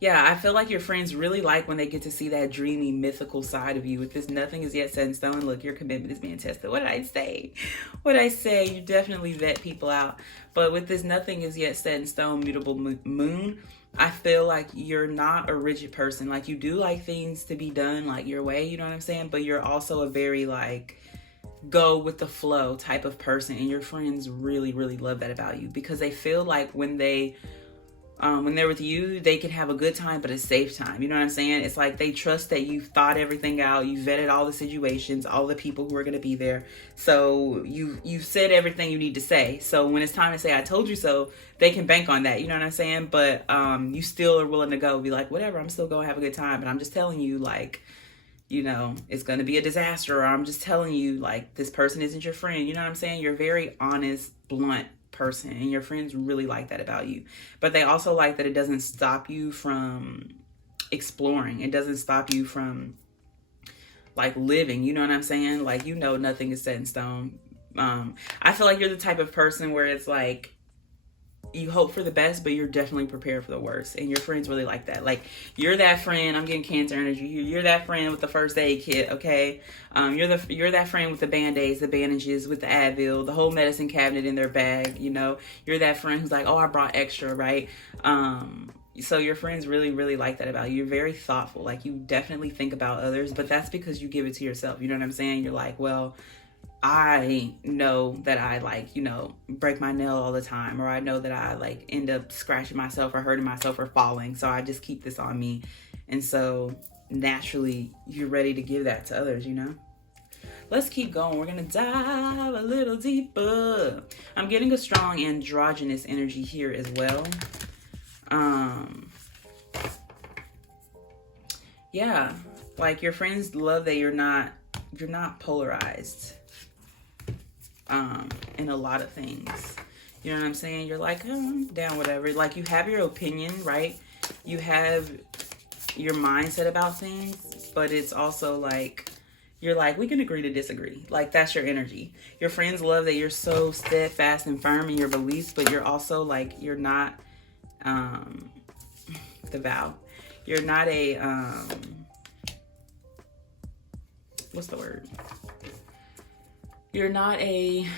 Yeah, I feel like your friends really like when they get to see that dreamy, mythical side of you. With this nothing is yet set in stone, look, your commitment is being tested. What did I say? What did I say? You definitely vet people out. But with this nothing is yet set in stone, mutable moon, I feel like you're not a rigid person. Like, you do like things to be done like your way, you know what I'm saying? But you're also a very like go with the flow type of person, and your friends really, really love that about you, because they feel like when they're with you, they can have a good time, but a safe time. You know what I'm saying? It's like they trust that you've thought everything out. You vetted all the situations, all the people who are going to be there. So you've said everything you need to say. So when it's time to say, I told you so, they can bank on that. You know what I'm saying? But you still are willing to go be like, whatever, I'm still going to have a good time. But I'm just telling you, like, you know, it's going to be a disaster. Or I'm just telling you, like, this person isn't your friend. You know what I'm saying? You're very honest, blunt person, and your friends really like that about you. But they also like that it doesn't stop you from exploring. It doesn't stop you from like living. You know what I'm saying? Like, you know, nothing is set in stone. I feel like you're the type of person where it's like you hope for the best, but you're definitely prepared for the worst. And your friends really like that. Like, you're that friend. I'm getting Cancer energy here. You're that friend with the first aid kit, okay? You're that friend with the band-aids, the bandages, with the Advil, the whole medicine cabinet in their bag, you know? You're that friend who's like, oh, I brought extra, right? So your friends really, really like that about you. You're very thoughtful. Like, you definitely think about others, but that's because you give it to yourself. You know what I'm saying? You're like, well, I know that I, like, you know, break my nail all the time, or I know that I like end up scratching myself or hurting myself or falling. So I just keep this on me. And so naturally you're ready to give that to others, you know? Let's keep going. We're going to dive a little deeper. I'm getting a strong androgynous energy here as well. Yeah, like your friends love that you're not polarized. In a lot of things, you know what I'm saying? You're like, oh, I'm down, whatever. Like, you have your opinion, right? You have your mindset about things, but it's also like, you're like, we can agree to disagree. Like, that's your energy. Your friends love that you're so steadfast and firm in your beliefs, but you're also like, you're not, the vow. You're not a, what's the word? You're not a,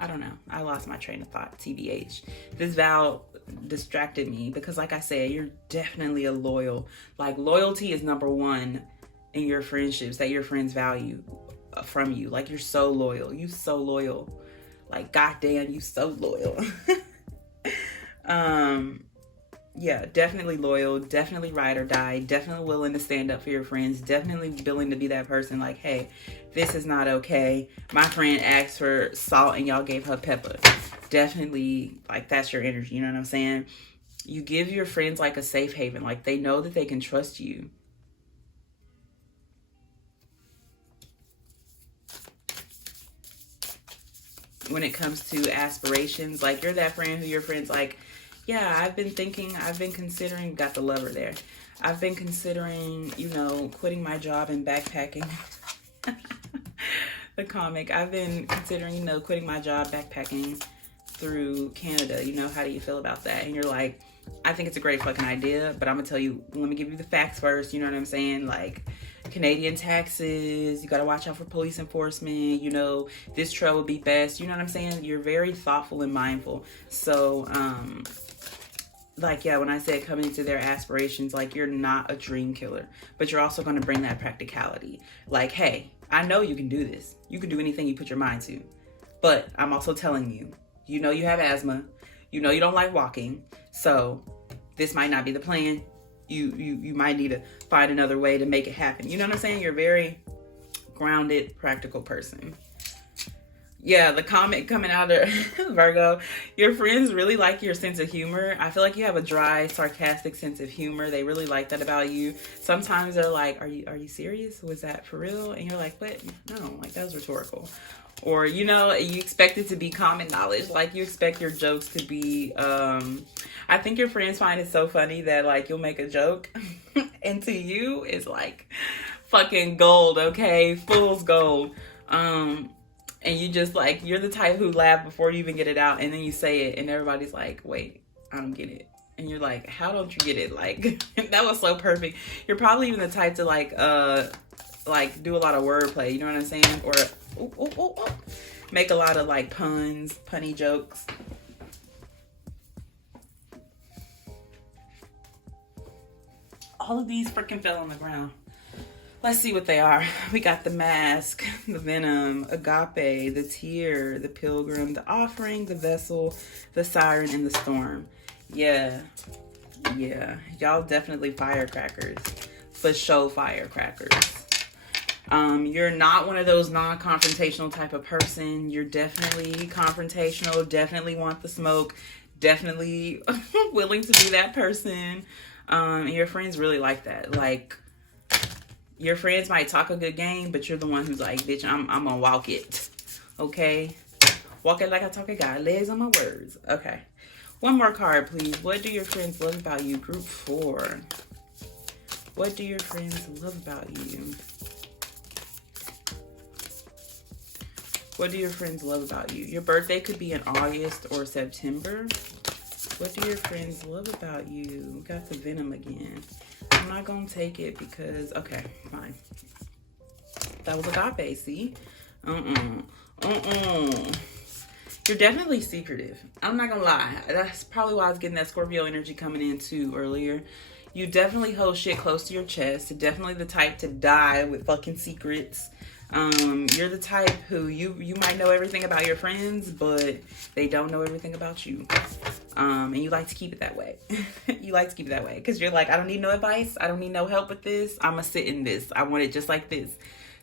I don't know. I lost my train of thought, TBH. This vow distracted me because, like I said, you're definitely a loyal. Like, loyalty is number one in your friendships that your friends value from you. Like, you're so loyal. You so loyal. Like, goddamn, you so loyal. Yeah, definitely loyal, definitely ride or die, definitely willing to stand up for your friends, definitely willing to be that person like, hey, this is not okay. My friend asked for salt and y'all gave her pepper. Definitely, like, that's your energy, you know what I'm saying? You give your friends like a safe haven, like they know that they can trust you. When it comes to aspirations, like, you're that friend who your friends like, yeah, I've been considering, got the lover there. I've been considering, you know, quitting my job and backpacking. The comic. I've been considering, you know, quitting my job, backpacking through Canada. You know, how do you feel about that? And you're like, I think it's a great fucking idea, but I'm gonna tell you, let me give you the facts first. You know what I'm saying? Like, Canadian taxes, you got to watch out for police enforcement, you know, this trail would be best. You know what I'm saying? You're very thoughtful and mindful. So, like, yeah, when I said coming into their aspirations, like, you're not a dream killer, but you're also going to bring that practicality. Like, hey, I know you can do this. You can do anything you put your mind to. But I'm also telling you, you know, you have asthma. You know, you don't like walking. So this might not be the plan. You might need to find another way to make it happen. You know what I'm saying? You're a very grounded, practical person. Yeah, the comment coming out of Virgo, your friends really like your sense of humor. I feel like you have a dry, sarcastic sense of humor. They really like that about you. Sometimes they're like, are you serious? Was that for real? And you're like, what? No, like, that was rhetorical. Or, you know, you expect it to be common knowledge. Like, you expect your jokes to be, I think your friends find it so funny that, like, you'll make a joke and to you it's like fucking gold, okay? Fool's gold. And you just, like, you're the type who laugh before you even get it out, and then you say it, and everybody's like, wait, I don't get it. And you're like, how don't you get it? Like, that was so perfect. You're probably even the type to, like, do a lot of wordplay, you know what I'm saying? Or, make a lot of, like, puns, punny jokes. all of these freaking fell on the ground. Let's see what they are. We got the mask, the venom, agape, the tear, the pilgrim, the offering, the vessel, the siren, and the storm. Yeah. Y'all definitely firecrackers. For show firecrackers. You're not one of those non-confrontational type of person. You're definitely confrontational, definitely want the smoke, definitely willing to be that person. And your friends really like that. Like, your friends might talk a good game, but you're the one who's like, bitch, I'm gonna walk it. Okay? Walk it like I talk a guy. Legs on my words. Okay. One more card, please. What do your friends love about you? Group 4. What do your friends love about you? What do your friends love about you? Your birthday could be in August or September. What do your friends love about you? We got the venom again. I'm not going to take it because... Okay, fine. That was agape, see? You're definitely secretive. I'm not going to lie. That's probably why I was getting that Scorpio energy coming in too earlier. You definitely hold shit close to your chest. You're definitely the type to die with fucking secrets. You're the type who you might know everything about your friends, but they don't know everything about you. And you like to keep it that way. You like to keep it that way because you're like, I don't need no advice. I don't need no help with this. I'm gonna sit in this. I want it just like this.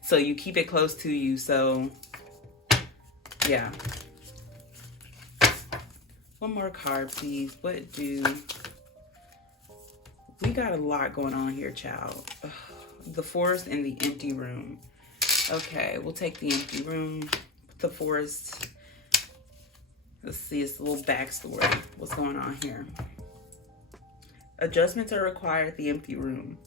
So you keep it close to you. So yeah. One more card, please. What do... We got a lot going on here, child. Ugh. The forest and the empty room. Okay, we'll take the empty room, the forest. Let's see, it's a little backstory. What's going on here? Adjustments are required at the empty room.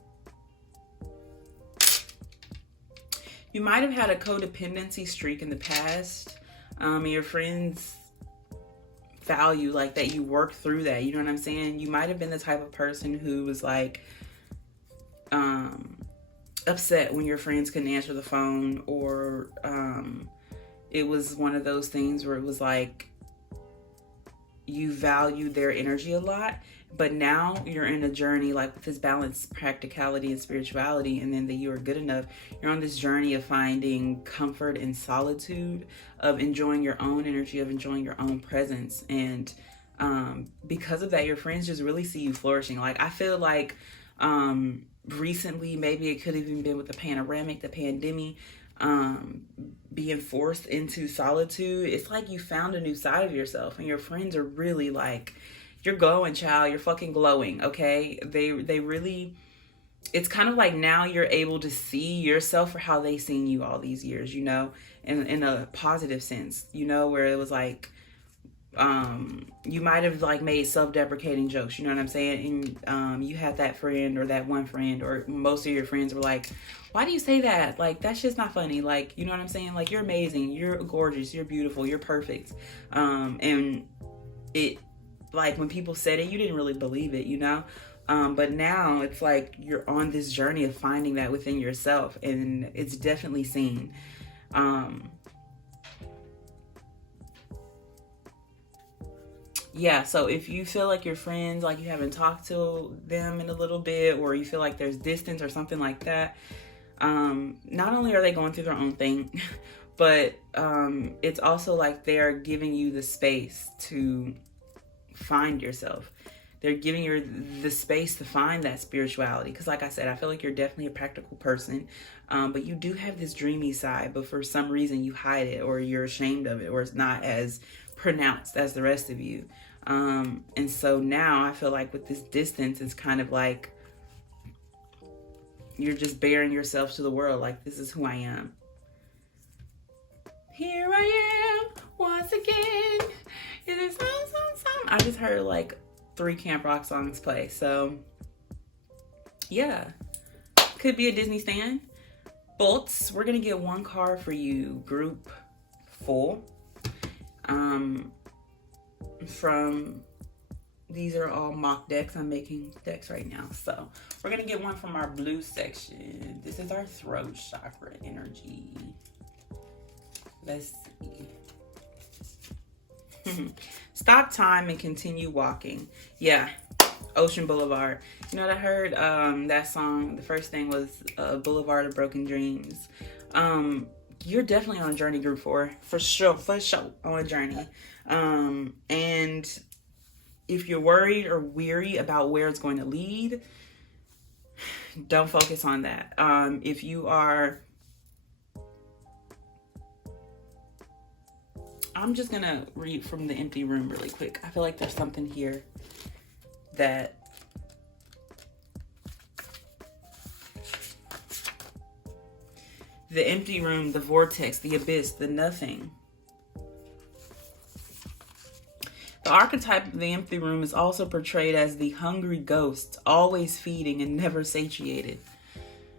You might have had a codependency streak in the past. Your friends value like that you work through that. You know what I'm saying? You might have been the type of person who was like, upset when your friends couldn't answer the phone, or it was one of those things where it was like you valued their energy a lot, but now you're in a journey like with this balance, practicality and spirituality, and then that you are good enough. You're on this journey of finding comfort in solitude, of enjoying your own energy, of enjoying your own presence, and because of that, your friends just really see you flourishing. Like, I feel like recently, maybe it could have even been with the panoramic, the pandemic, being forced into solitude. It's like you found a new side of yourself, and your friends are really like, you're glowing, child. You're fucking glowing, okay? They really, it's kind of like now you're able to see yourself for how they seen you all these years, you know, in a positive sense, you know, where it was like, you might have like made self-deprecating jokes, you know what I'm saying? And you had that friend or that one friend, or most of your friends were like, why do you say that? Like, that's just not funny. Like, you know what I'm saying? Like, you're amazing, you're gorgeous, you're beautiful, you're perfect. And it, like, when people said it, you didn't really believe it, you know? But now it's like you're on this journey of finding that within yourself, and it's definitely seen. Yeah, so if you feel like your friends, like you haven't talked to them in a little bit, or you feel like there's distance or something like that, not only are they going through their own thing, but it's also like they're giving you the space to find yourself. They're giving you the space to find that spirituality. Because like I said, I feel like you're definitely a practical person, but you do have this dreamy side, but for some reason you hide it, or you're ashamed of it, or it's not as pronounced as the rest of you. And so now I feel like with this distance, it's kind of like you're just bearing yourself to the world. Like, this is who I am. Here I am once again. It is some. I just heard like 3 Camp Rock songs play. So yeah, could be a Disney stand. Bolts, we're gonna get one card for you, group 4. From, these are all mock decks. I'm making decks right now. So we're gonna get one from our blue section. This is our throat chakra energy. Let's see. Stop time and continue walking. Yeah. Ocean Boulevard. You know what I heard? That song, the first thing was Boulevard of Broken Dreams. You're definitely on a journey, group 4. For sure, on a journey. And if you're worried or weary about where it's going to lead, don't focus on that. If you are... I'm just going to read from the empty room really quick. I feel like there's something here that the empty room, the vortex, the abyss, the nothing. The archetype of the empty room is also portrayed as the hungry ghost, always feeding and never satiated.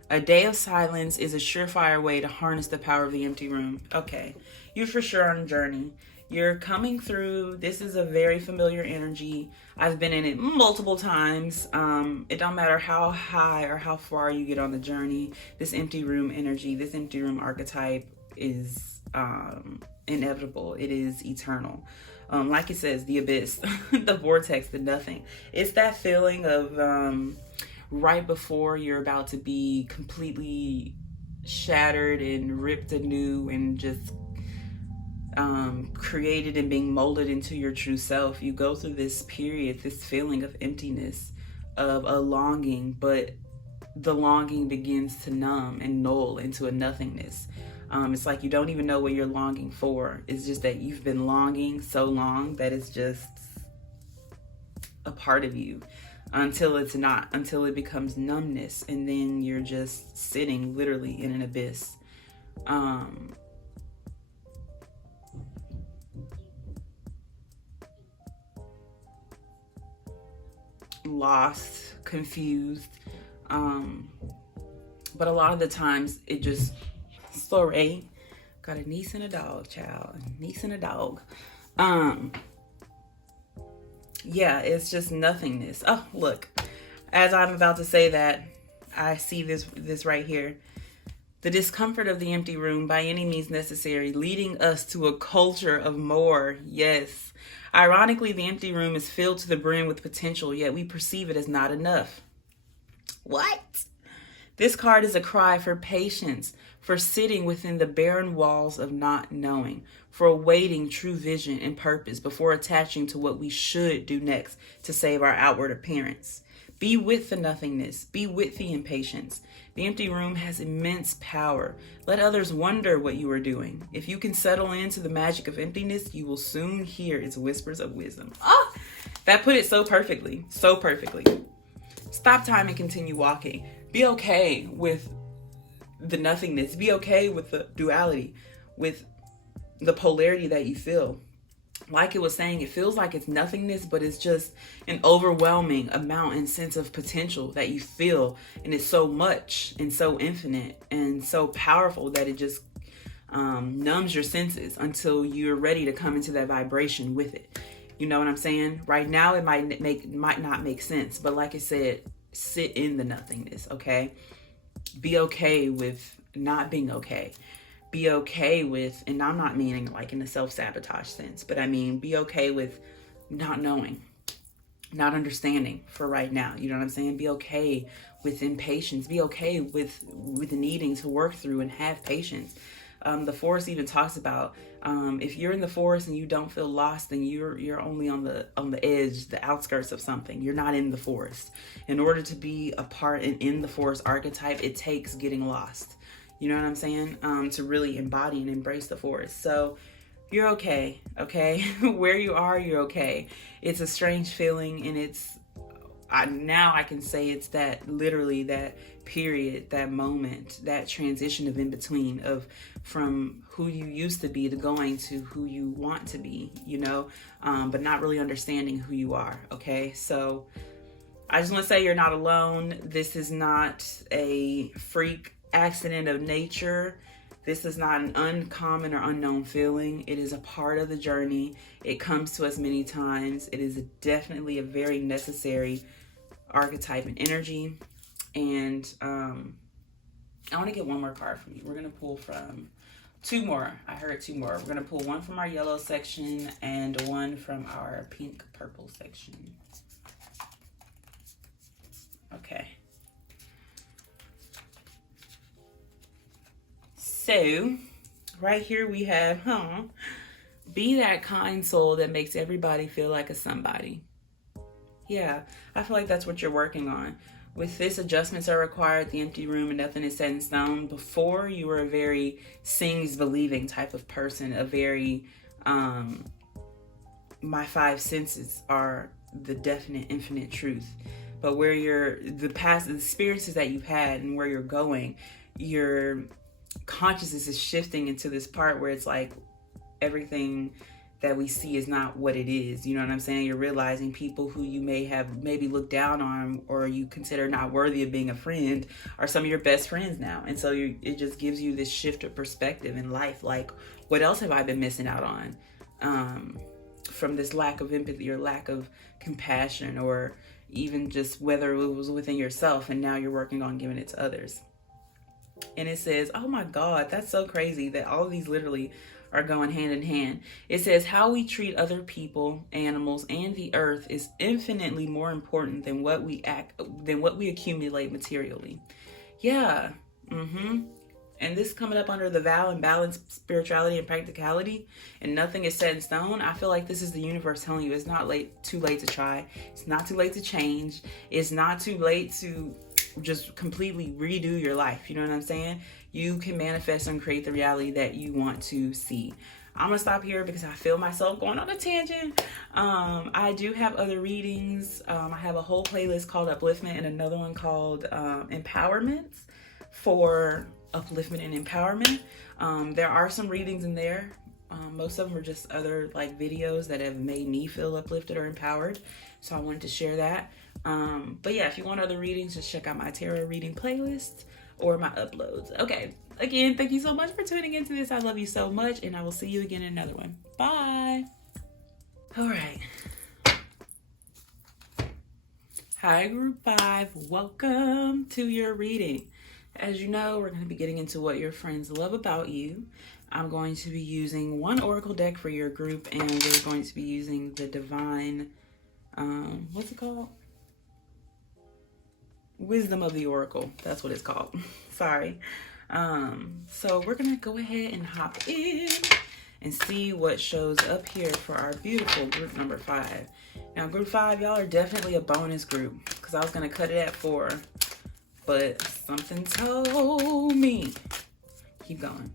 A day of silence is a surefire way to harness the power of the empty room. Okay, you're for sure on a journey. You're coming through. This is a very familiar energy. I've been in it multiple times. It don't matter how high or how far you get on the journey. This empty room energy, this empty room archetype is inevitable. It is eternal. Like it says, the abyss, the vortex, the nothing. It's that feeling of right before you're about to be completely shattered and ripped anew and just created and being molded into your true self. You go through this period, this feeling of emptiness, of a longing, but the longing begins to numb and null into a nothingness. It's like you don't even know what you're longing for. It's just that you've been longing so long that it's just a part of you until it's not, until it becomes numbness, and then you're just sitting literally in an abyss. Lost, confused, but a lot of the times it just... Sorry, got a niece and a dog, child. A niece and a dog. Yeah, it's just nothingness. Oh, look. As I'm about to say that, I see this right here. The discomfort of the empty room, by any means necessary, leading us to a culture of more. Yes. Ironically, the empty room is filled to the brim with potential, yet we perceive it as not enough. What? This card is a cry for patience, for sitting within the barren walls of not knowing, for awaiting true vision and purpose before attaching to what we should do next to save our outward appearance. Be with the nothingness. Be with the impatience. The empty room has immense power. Let others wonder what you are doing. If you can settle into the magic of emptiness, you will soon hear its whispers of wisdom. Oh, that put it so perfectly. So perfectly. Stop time and continue walking. Be okay with the nothingness. Be okay with the duality, with the polarity that you feel. Like it was saying, it feels like it's nothingness, but it's just an overwhelming amount and sense of potential that you feel. And it's so much and so infinite and so powerful that it just numbs your senses until you're ready to come into that vibration with it. You know what I'm saying? Right now, it might not make sense. But like I said, sit in the nothingness, okay? Be okay with not being okay. Be okay with, and I'm not meaning like in a self-sabotage sense, but I mean, be okay with not knowing, not understanding for right now. You know what I'm saying? Be okay with impatience. Be okay with needing to work through and have patience. The forest even talks about if you're in the forest and you don't feel lost, then you're only on the edge, the outskirts of something. You're not in the forest. In order to be a part and in the forest archetype, it takes getting lost. You know what I'm saying? To really embody and embrace the forest. So you're okay, okay? Where you are, you're okay. It's a strange feeling, and now I can say it's that, literally that period, that moment, that transition of in between, of from who you used to be to going to who you want to be, you know, but not really understanding who you are, okay? So I just want to say you're not alone. This is not a freak accident of nature. This is not an uncommon or unknown feeling. It is a part of the journey. It comes to us many times. It is definitely a very necessary archetype and energy. And I want to get one more card from you. We're going to pull from two more. I heard two more. We're going to pull one from our yellow section and one from our pink purple section. Okay. So, right here we have, be that kind soul that makes everybody feel like a somebody. Yeah, I feel like that's what you're working on. With this, adjustments are required, the empty room, and nothing is set in stone. Before, you were a very seeing is believing type of person, a very, my five senses are the definite, infinite truth. But where the experiences that you've had and where you're going, your consciousness is shifting into this part where it's like everything that we see is not what it is. You know what I'm saying? You're realizing people who you may have maybe looked down on or you consider not worthy of being a friend are some of your best friends now. And so it just gives you this shift of perspective in life. Like, what else have I been missing out on from this lack of empathy or lack of compassion, or even just whether it was within yourself and now you're working on giving it to others. And it says, oh my God, that's so crazy that all of these literally are going hand in hand. It says, how we treat other people, animals, and the earth is infinitely more important than what we accumulate materially. Yeah. And this coming up under the vow and balance, spirituality and practicality, and nothing is set in stone. I feel like this is the universe telling you it's not too late to try. It's not too late to change. It's not too late to just completely redo your life. You know what I'm saying? You can manifest and create the reality that you want to see. I'm gonna stop here because I feel myself going on a tangent. I do have other readings. I have a whole playlist called Upliftment and another one called Empowerment for upliftment and empowerment. There are some readings in there. Most of them are just other like videos that have made me feel uplifted or empowered. So I wanted to share that. But yeah, if you want other readings, just check out my tarot reading playlist or my uploads. Okay, again, thank you so much for tuning into this. I love you so much, and I will see you again in another one. Bye. All right. Hi, Group 5. Welcome to your reading. As you know, we're going to be getting into what your friends love about you. I'm going to be using one oracle deck for your group, and we're going to be using the divine, what's it called? Wisdom of the Oracle. That's what it's called. Sorry. So we're going to go ahead and hop in and see what shows up here for our beautiful group number 5. Now, group 5, y'all are definitely a bonus group because I was going to cut it at 4, but something told me keep going.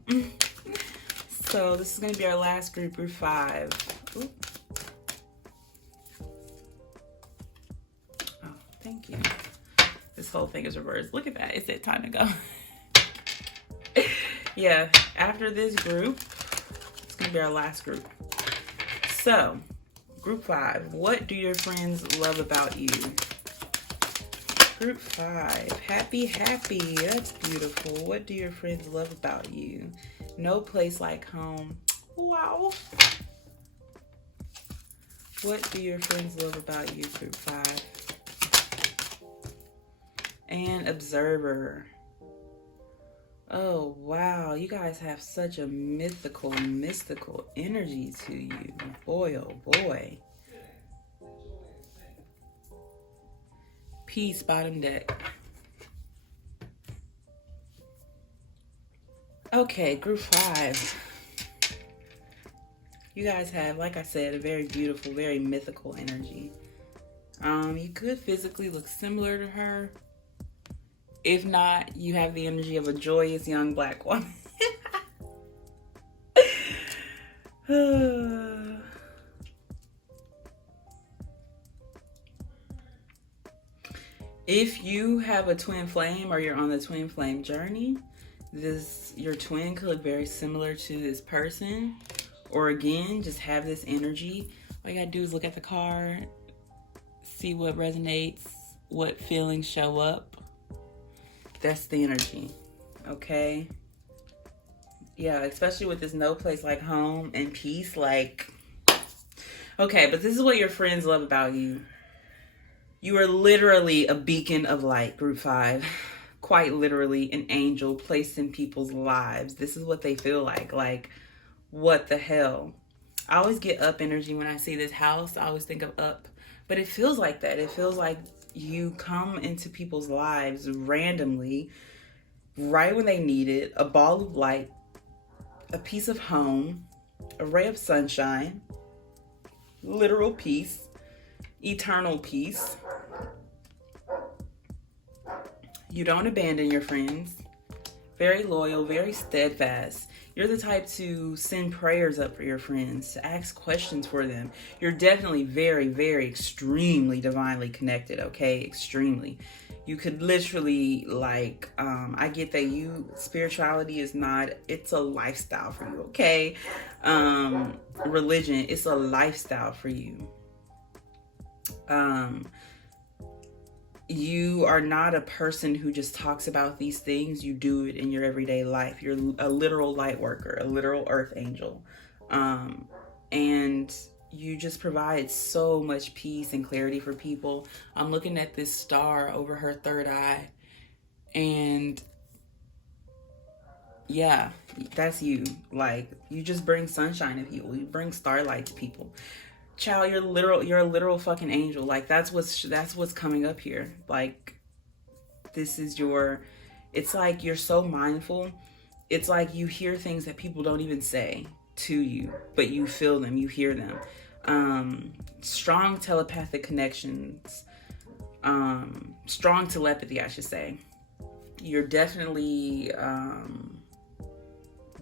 So this is going to be our last group, group 5. Ooh. Oh, thank you. This whole thing is reversed. Look at that. It said time to go. Yeah, after this group, it's going to be our last group. So, group 5, what do your friends love about you? Group 5, happy. That's beautiful. What do your friends love about you? No place like home. Wow. What do your friends love about you, group 5? And observer. Oh, wow. You guys have such a mystical energy to you. Boy, oh boy. Peace, bottom deck. Okay, group 5. You guys have, like I said, a very beautiful, very mythical energy. You could physically look similar to her. If not, you have the energy of a joyous young black woman. If you have a twin flame or you're on the twin flame journey, your twin could look very similar to this person. Or again, just have this energy. All you gotta do is look at the card, see what resonates, what feelings show up. That's the energy, okay? Yeah, especially with this no place like home and peace, like, okay, but this is what your friends love about you. You are literally a beacon of light, group 5. Quite literally an angel placed in people's lives. This is what they feel like, what the hell? I always get up energy when I see this house. I always think of up, but it feels like that. It feels like You come into people's lives randomly, right when they need it, a ball of light, a piece of home, a ray of sunshine, literal peace, eternal peace. You don't abandon your friends. Very loyal, very steadfast. You're the type to send prayers up for your friends, to ask questions for them. You're definitely very, very extremely divinely connected, okay? Extremely. You could literally, like, I get that spirituality is not, it's a lifestyle for you, okay? Religion, it's a lifestyle for you. You are not a person who just talks about these things. You do it in your everyday life. You're a literal light worker, a literal earth angel. And you just provide so much peace and clarity for people. I'm looking at this star over her third eye. And yeah, that's you. Like, you just bring sunshine to people. You bring starlight to people. Child, you're a literal fucking angel. Like, that's what's coming up here. Like, this is it's like you're so mindful. It's like you hear things that people don't even say to you, but you feel them, you hear them. Strong telepathic connections, strong telepathy, I should say. You're definitely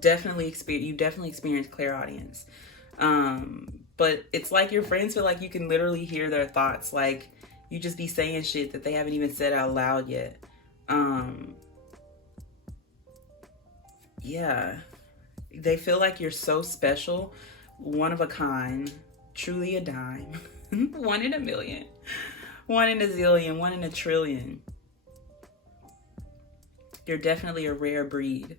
experience clairaudience. But it's like your friends feel like you can literally hear their thoughts. Like, you just be saying shit that they haven't even said out loud yet. Yeah. They feel like you're so special, one of a kind, truly a dime, 1 in a million, 1 in a zillion, 1 in a trillion. You're definitely a rare breed.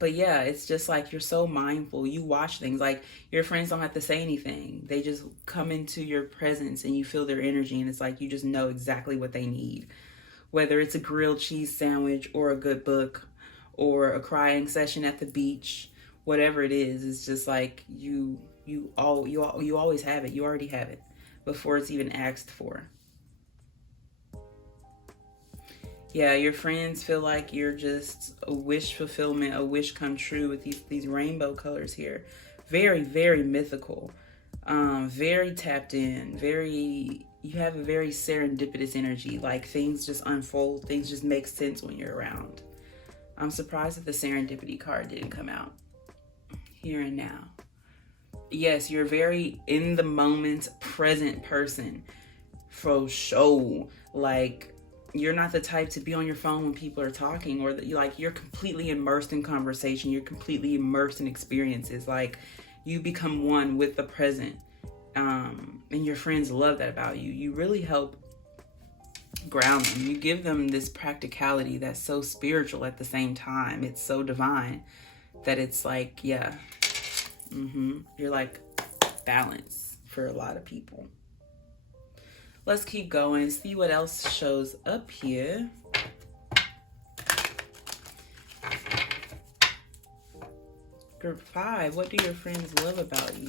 But yeah, it's just like you're so mindful. You watch things. Like, your friends don't have to say anything. They just come into your presence and you feel their energy. And it's like you just know exactly what they need. Whether it's a grilled cheese sandwich or a good book or a crying session at the beach, whatever it is, it's just like you always have it. You already have it before it's even asked for. Yeah, your friends feel like you're just a wish fulfillment, a wish come true with these rainbow colors here. Very, very mythical. Very tapped in. You have a very serendipitous energy. Like, things just unfold. Things just make sense when you're around. I'm surprised that the serendipity card didn't come out. Here and now. Yes, you're a very in the moment, present person. For sure. Like, you're not the type to be on your phone when people are talking, or that you're completely immersed in conversation. You're completely immersed in experiences. Like, you become one with the present. And your friends love that about you. You really help ground them. You give them this practicality that's so spiritual at the same time. It's so divine that it's like, yeah. You're like balance for a lot of people. Let's keep going, see what else shows up here. Group 5, what do your friends love about you?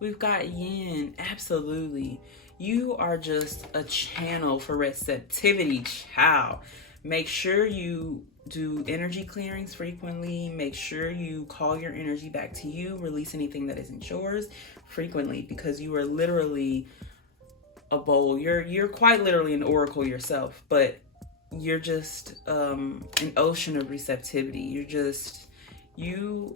We've got yin, absolutely. You are just a channel for receptivity, child. Make sure you do energy clearings frequently. Make sure you call your energy back to you. Release anything that isn't yours frequently, because you are literally a bowl. You're quite literally an oracle yourself, but you're just an ocean of receptivity. You're just you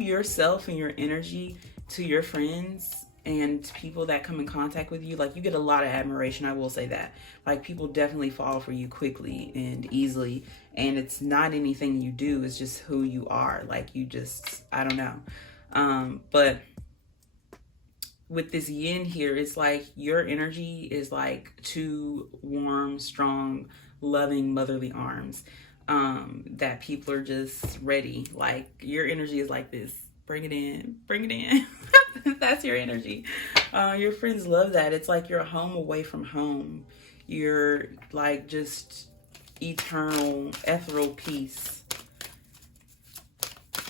yourself and your energy to your friends and people that come in contact with you. Like, you get a lot of admiration, I will say that. Like, people definitely fall for you quickly and easily, and it's not anything you do, it's just who you are. Like, you just, I don't know. But with this yin here, it's like your energy is like 2 warm, strong, loving, motherly arms that people are just ready. Like, your energy is like this. Bring it in, bring it in. That's your energy. Your friends love that. It's like you're a home away from home. You're like just eternal, ethereal peace.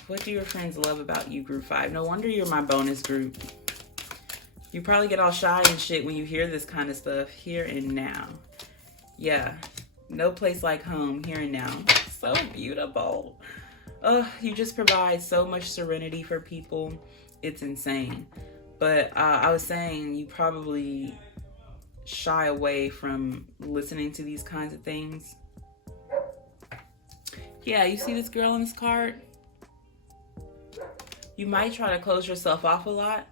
What do your friends love about you, group 5? No wonder you're my bonus group. You probably get all shy and shit when you hear this kind of stuff. Here and now. Yeah. No place like home. Here and now. So beautiful. You just provide so much serenity for people. It's insane. But I was saying you probably shy away from listening to these kinds of things. Yeah, you see this girl on this card? You might try to close yourself off a lot.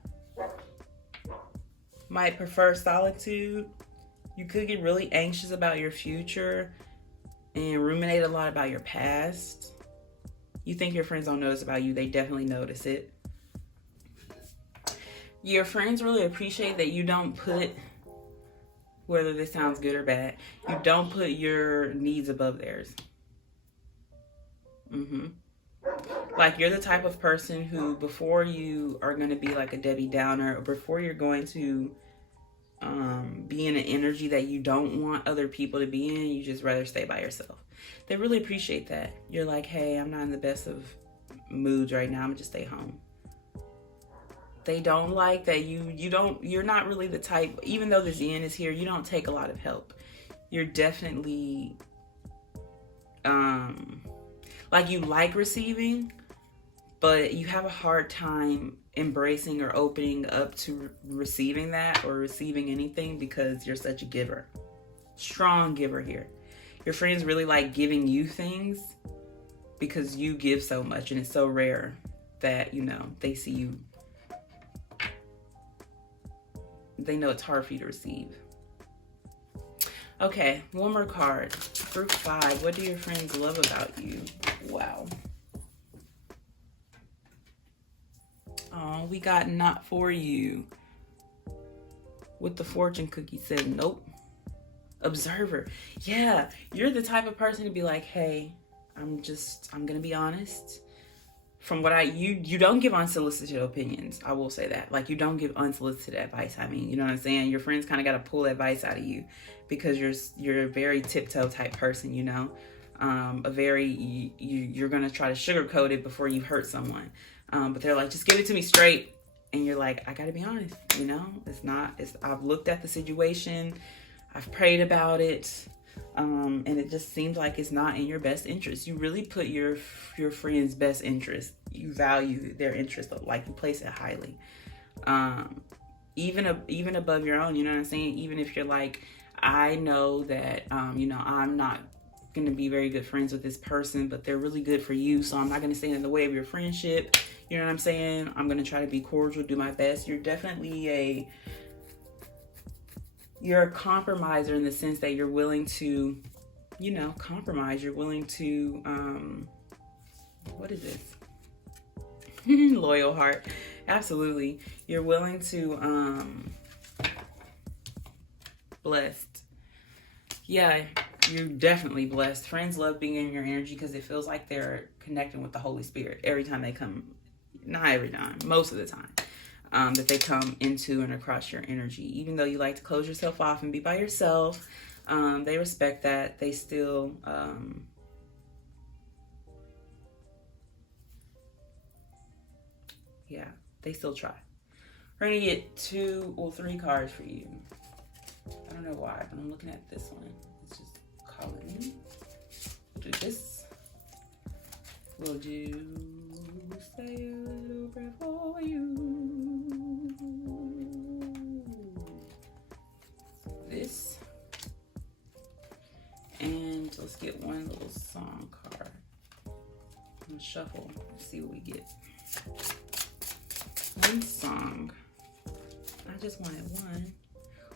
Might prefer solitude. You could get really anxious about your future and ruminate a lot about your past. You think your friends don't notice about you. They definitely notice it. Your friends really appreciate that you don't put, whether this sounds good or bad, you don't put your needs above theirs. Like, you're the type of person who, before you are going to be like a Debbie Downer, or before you're going to be in an energy that you don't want other people to be in, you just rather stay by yourself. They really appreciate that. You're like, hey, I'm not in the best of moods right now. I'm gonna just stay home. They don't like that you're not really the type, even though the Zen is here, you don't take a lot of help. You're definitely, like, you like receiving, but you have a hard time embracing or opening up to receiving that or receiving anything because you're such a giver. Strong giver here. Your friends really like giving you things because you give so much, and it's so rare that, you know, they see you. They know it's hard for you to receive. Okay, one more card. Group 5. What do your friends love about you? Wow. Oh, we got not for you. With the fortune cookie said nope. Observer. Yeah, you're the type of person to be like, hey, I'm gonna be honest. From what you don't give unsolicited opinions. I will say that. Like, you don't give unsolicited advice. I mean, you know what I'm saying? Your friends kind of got to pull advice out of you because you're a very tiptoe type person, you know? You're going to try to sugarcoat it before you hurt someone. But they're like, just give it to me straight. And you're like, I got to be honest, you know? I've looked at the situation. I've prayed about it. And it just seems like it's not in your best interest. You really put your friend's best interest. You value their interest, like you place it highly. Even above your own, you know what I'm saying? Even if you're like, I know that, you know, I'm not going to be very good friends with this person, but they're really good for you. So I'm not going to stand in the way of your friendship. You know what I'm saying? I'm going to try to be cordial, do my best. You're definitely you're a compromiser in the sense that you're willing to, you know, compromise. You're willing to, what is this? Loyal heart. Absolutely. You're willing to, blessed. Yeah, you're definitely blessed. Friends love being in your energy because it feels like they're connecting with the Holy Spirit every time they come. Not every time, most of the time. That they come into and across your energy. Even though you like to close yourself off and be by yourself, they respect that. They still, yeah, they still try. We're going to get 2 or 3 cards for you. I don't know why, but I'm looking at this one. It's just calling me. We'll do this. We'll do say a little prayer for you. This. And let's get one little song card. I'm gonna shuffle and see what we get. One song. I just wanted one.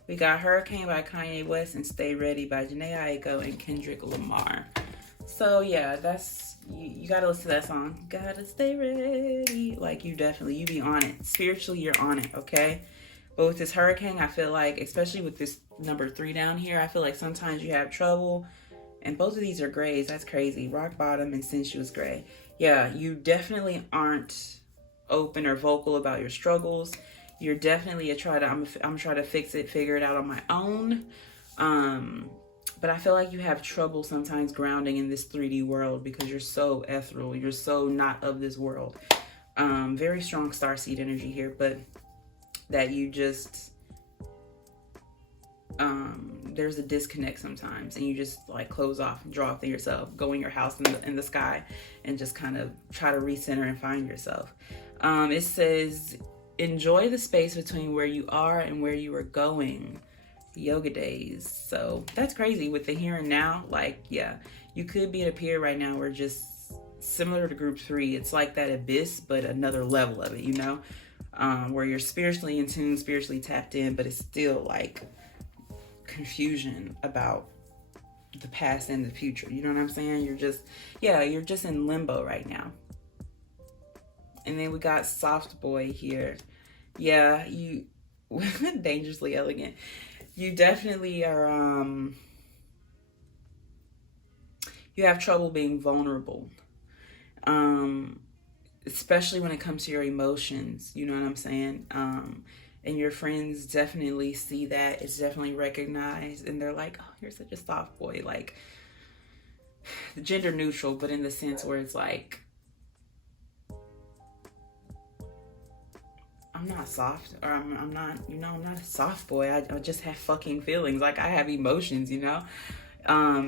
We got Hurricane by Kanye West and Stay Ready by Jhené Aiko and Kendrick Lamar. So yeah, that's, you gotta listen to that song. Gotta stay ready. Like, you be on it. Spiritually, you're on it, okay? But with this Hurricane, I feel like, especially with this number 3 down here, I feel like sometimes you have trouble. And both of these are grays. That's crazy. Rock Bottom and Sensuous Gray. Yeah, you definitely aren't open or vocal about your struggles. You're definitely I'm trying to fix it, figure it out on my own. But I feel like you have trouble sometimes grounding in this 3D world because you're so ethereal. You're so not of this world. Very strong starseed energy here, but that you just, there's a disconnect sometimes, and you just like close off and draw off to yourself, go in your house in the sky, and just kind of try to recenter and find yourself. It says, enjoy the space between where you are and where you are going. Yoga days. So that's crazy with the here and now. Like, yeah, you could be at a period right now where just similar to group 3, it's like that abyss, but another level of it, you know, where you're spiritually in tune, spiritually tapped in, but it's still like confusion about the past and the future. You know what I'm saying? You're just, yeah, you're just in limbo right now. And then we got soft boy here. Yeah, you dangerously elegant. You definitely are, you have trouble being vulnerable. Especially when it comes to your emotions, you know what I'm saying? And your friends definitely see that. It's definitely recognized, and they're like, oh, you're such a soft boy. Like, gender neutral, but in the sense where it's like, I'm not soft, or I'm not, you know, I'm not a soft boy. I just have fucking feelings. Like, I have emotions, you know?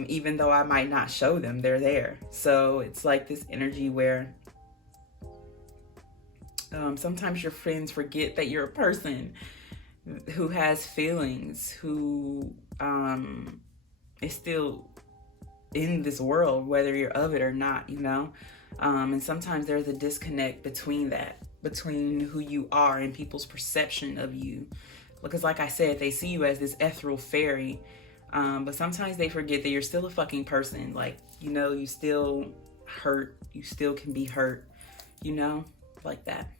Even though I might not show them, they're there. So it's like this energy where sometimes your friends forget that you're a person who has feelings, who is still in this world, whether you're of it or not, you know? And sometimes there's a disconnect between that, between who you are and people's perception of you. Because like I said, they see you as this ethereal fairy, but sometimes they forget that you're still a fucking person. Like, you know, you still hurt, you still can be hurt, you know, like that.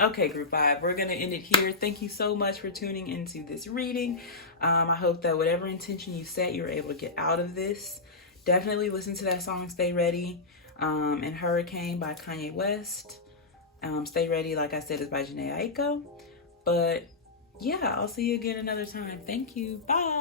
Okay, group 5, we're going to end it here. Thank you so much for tuning into this reading. I hope that whatever intention you set, you're able to get out of this. Definitely listen to that song, Stay Ready, and Hurricane by Kanye West. Stay Ready, like I said, is by Janae Aiko. But yeah, I'll see you again another time. Thank you. Bye.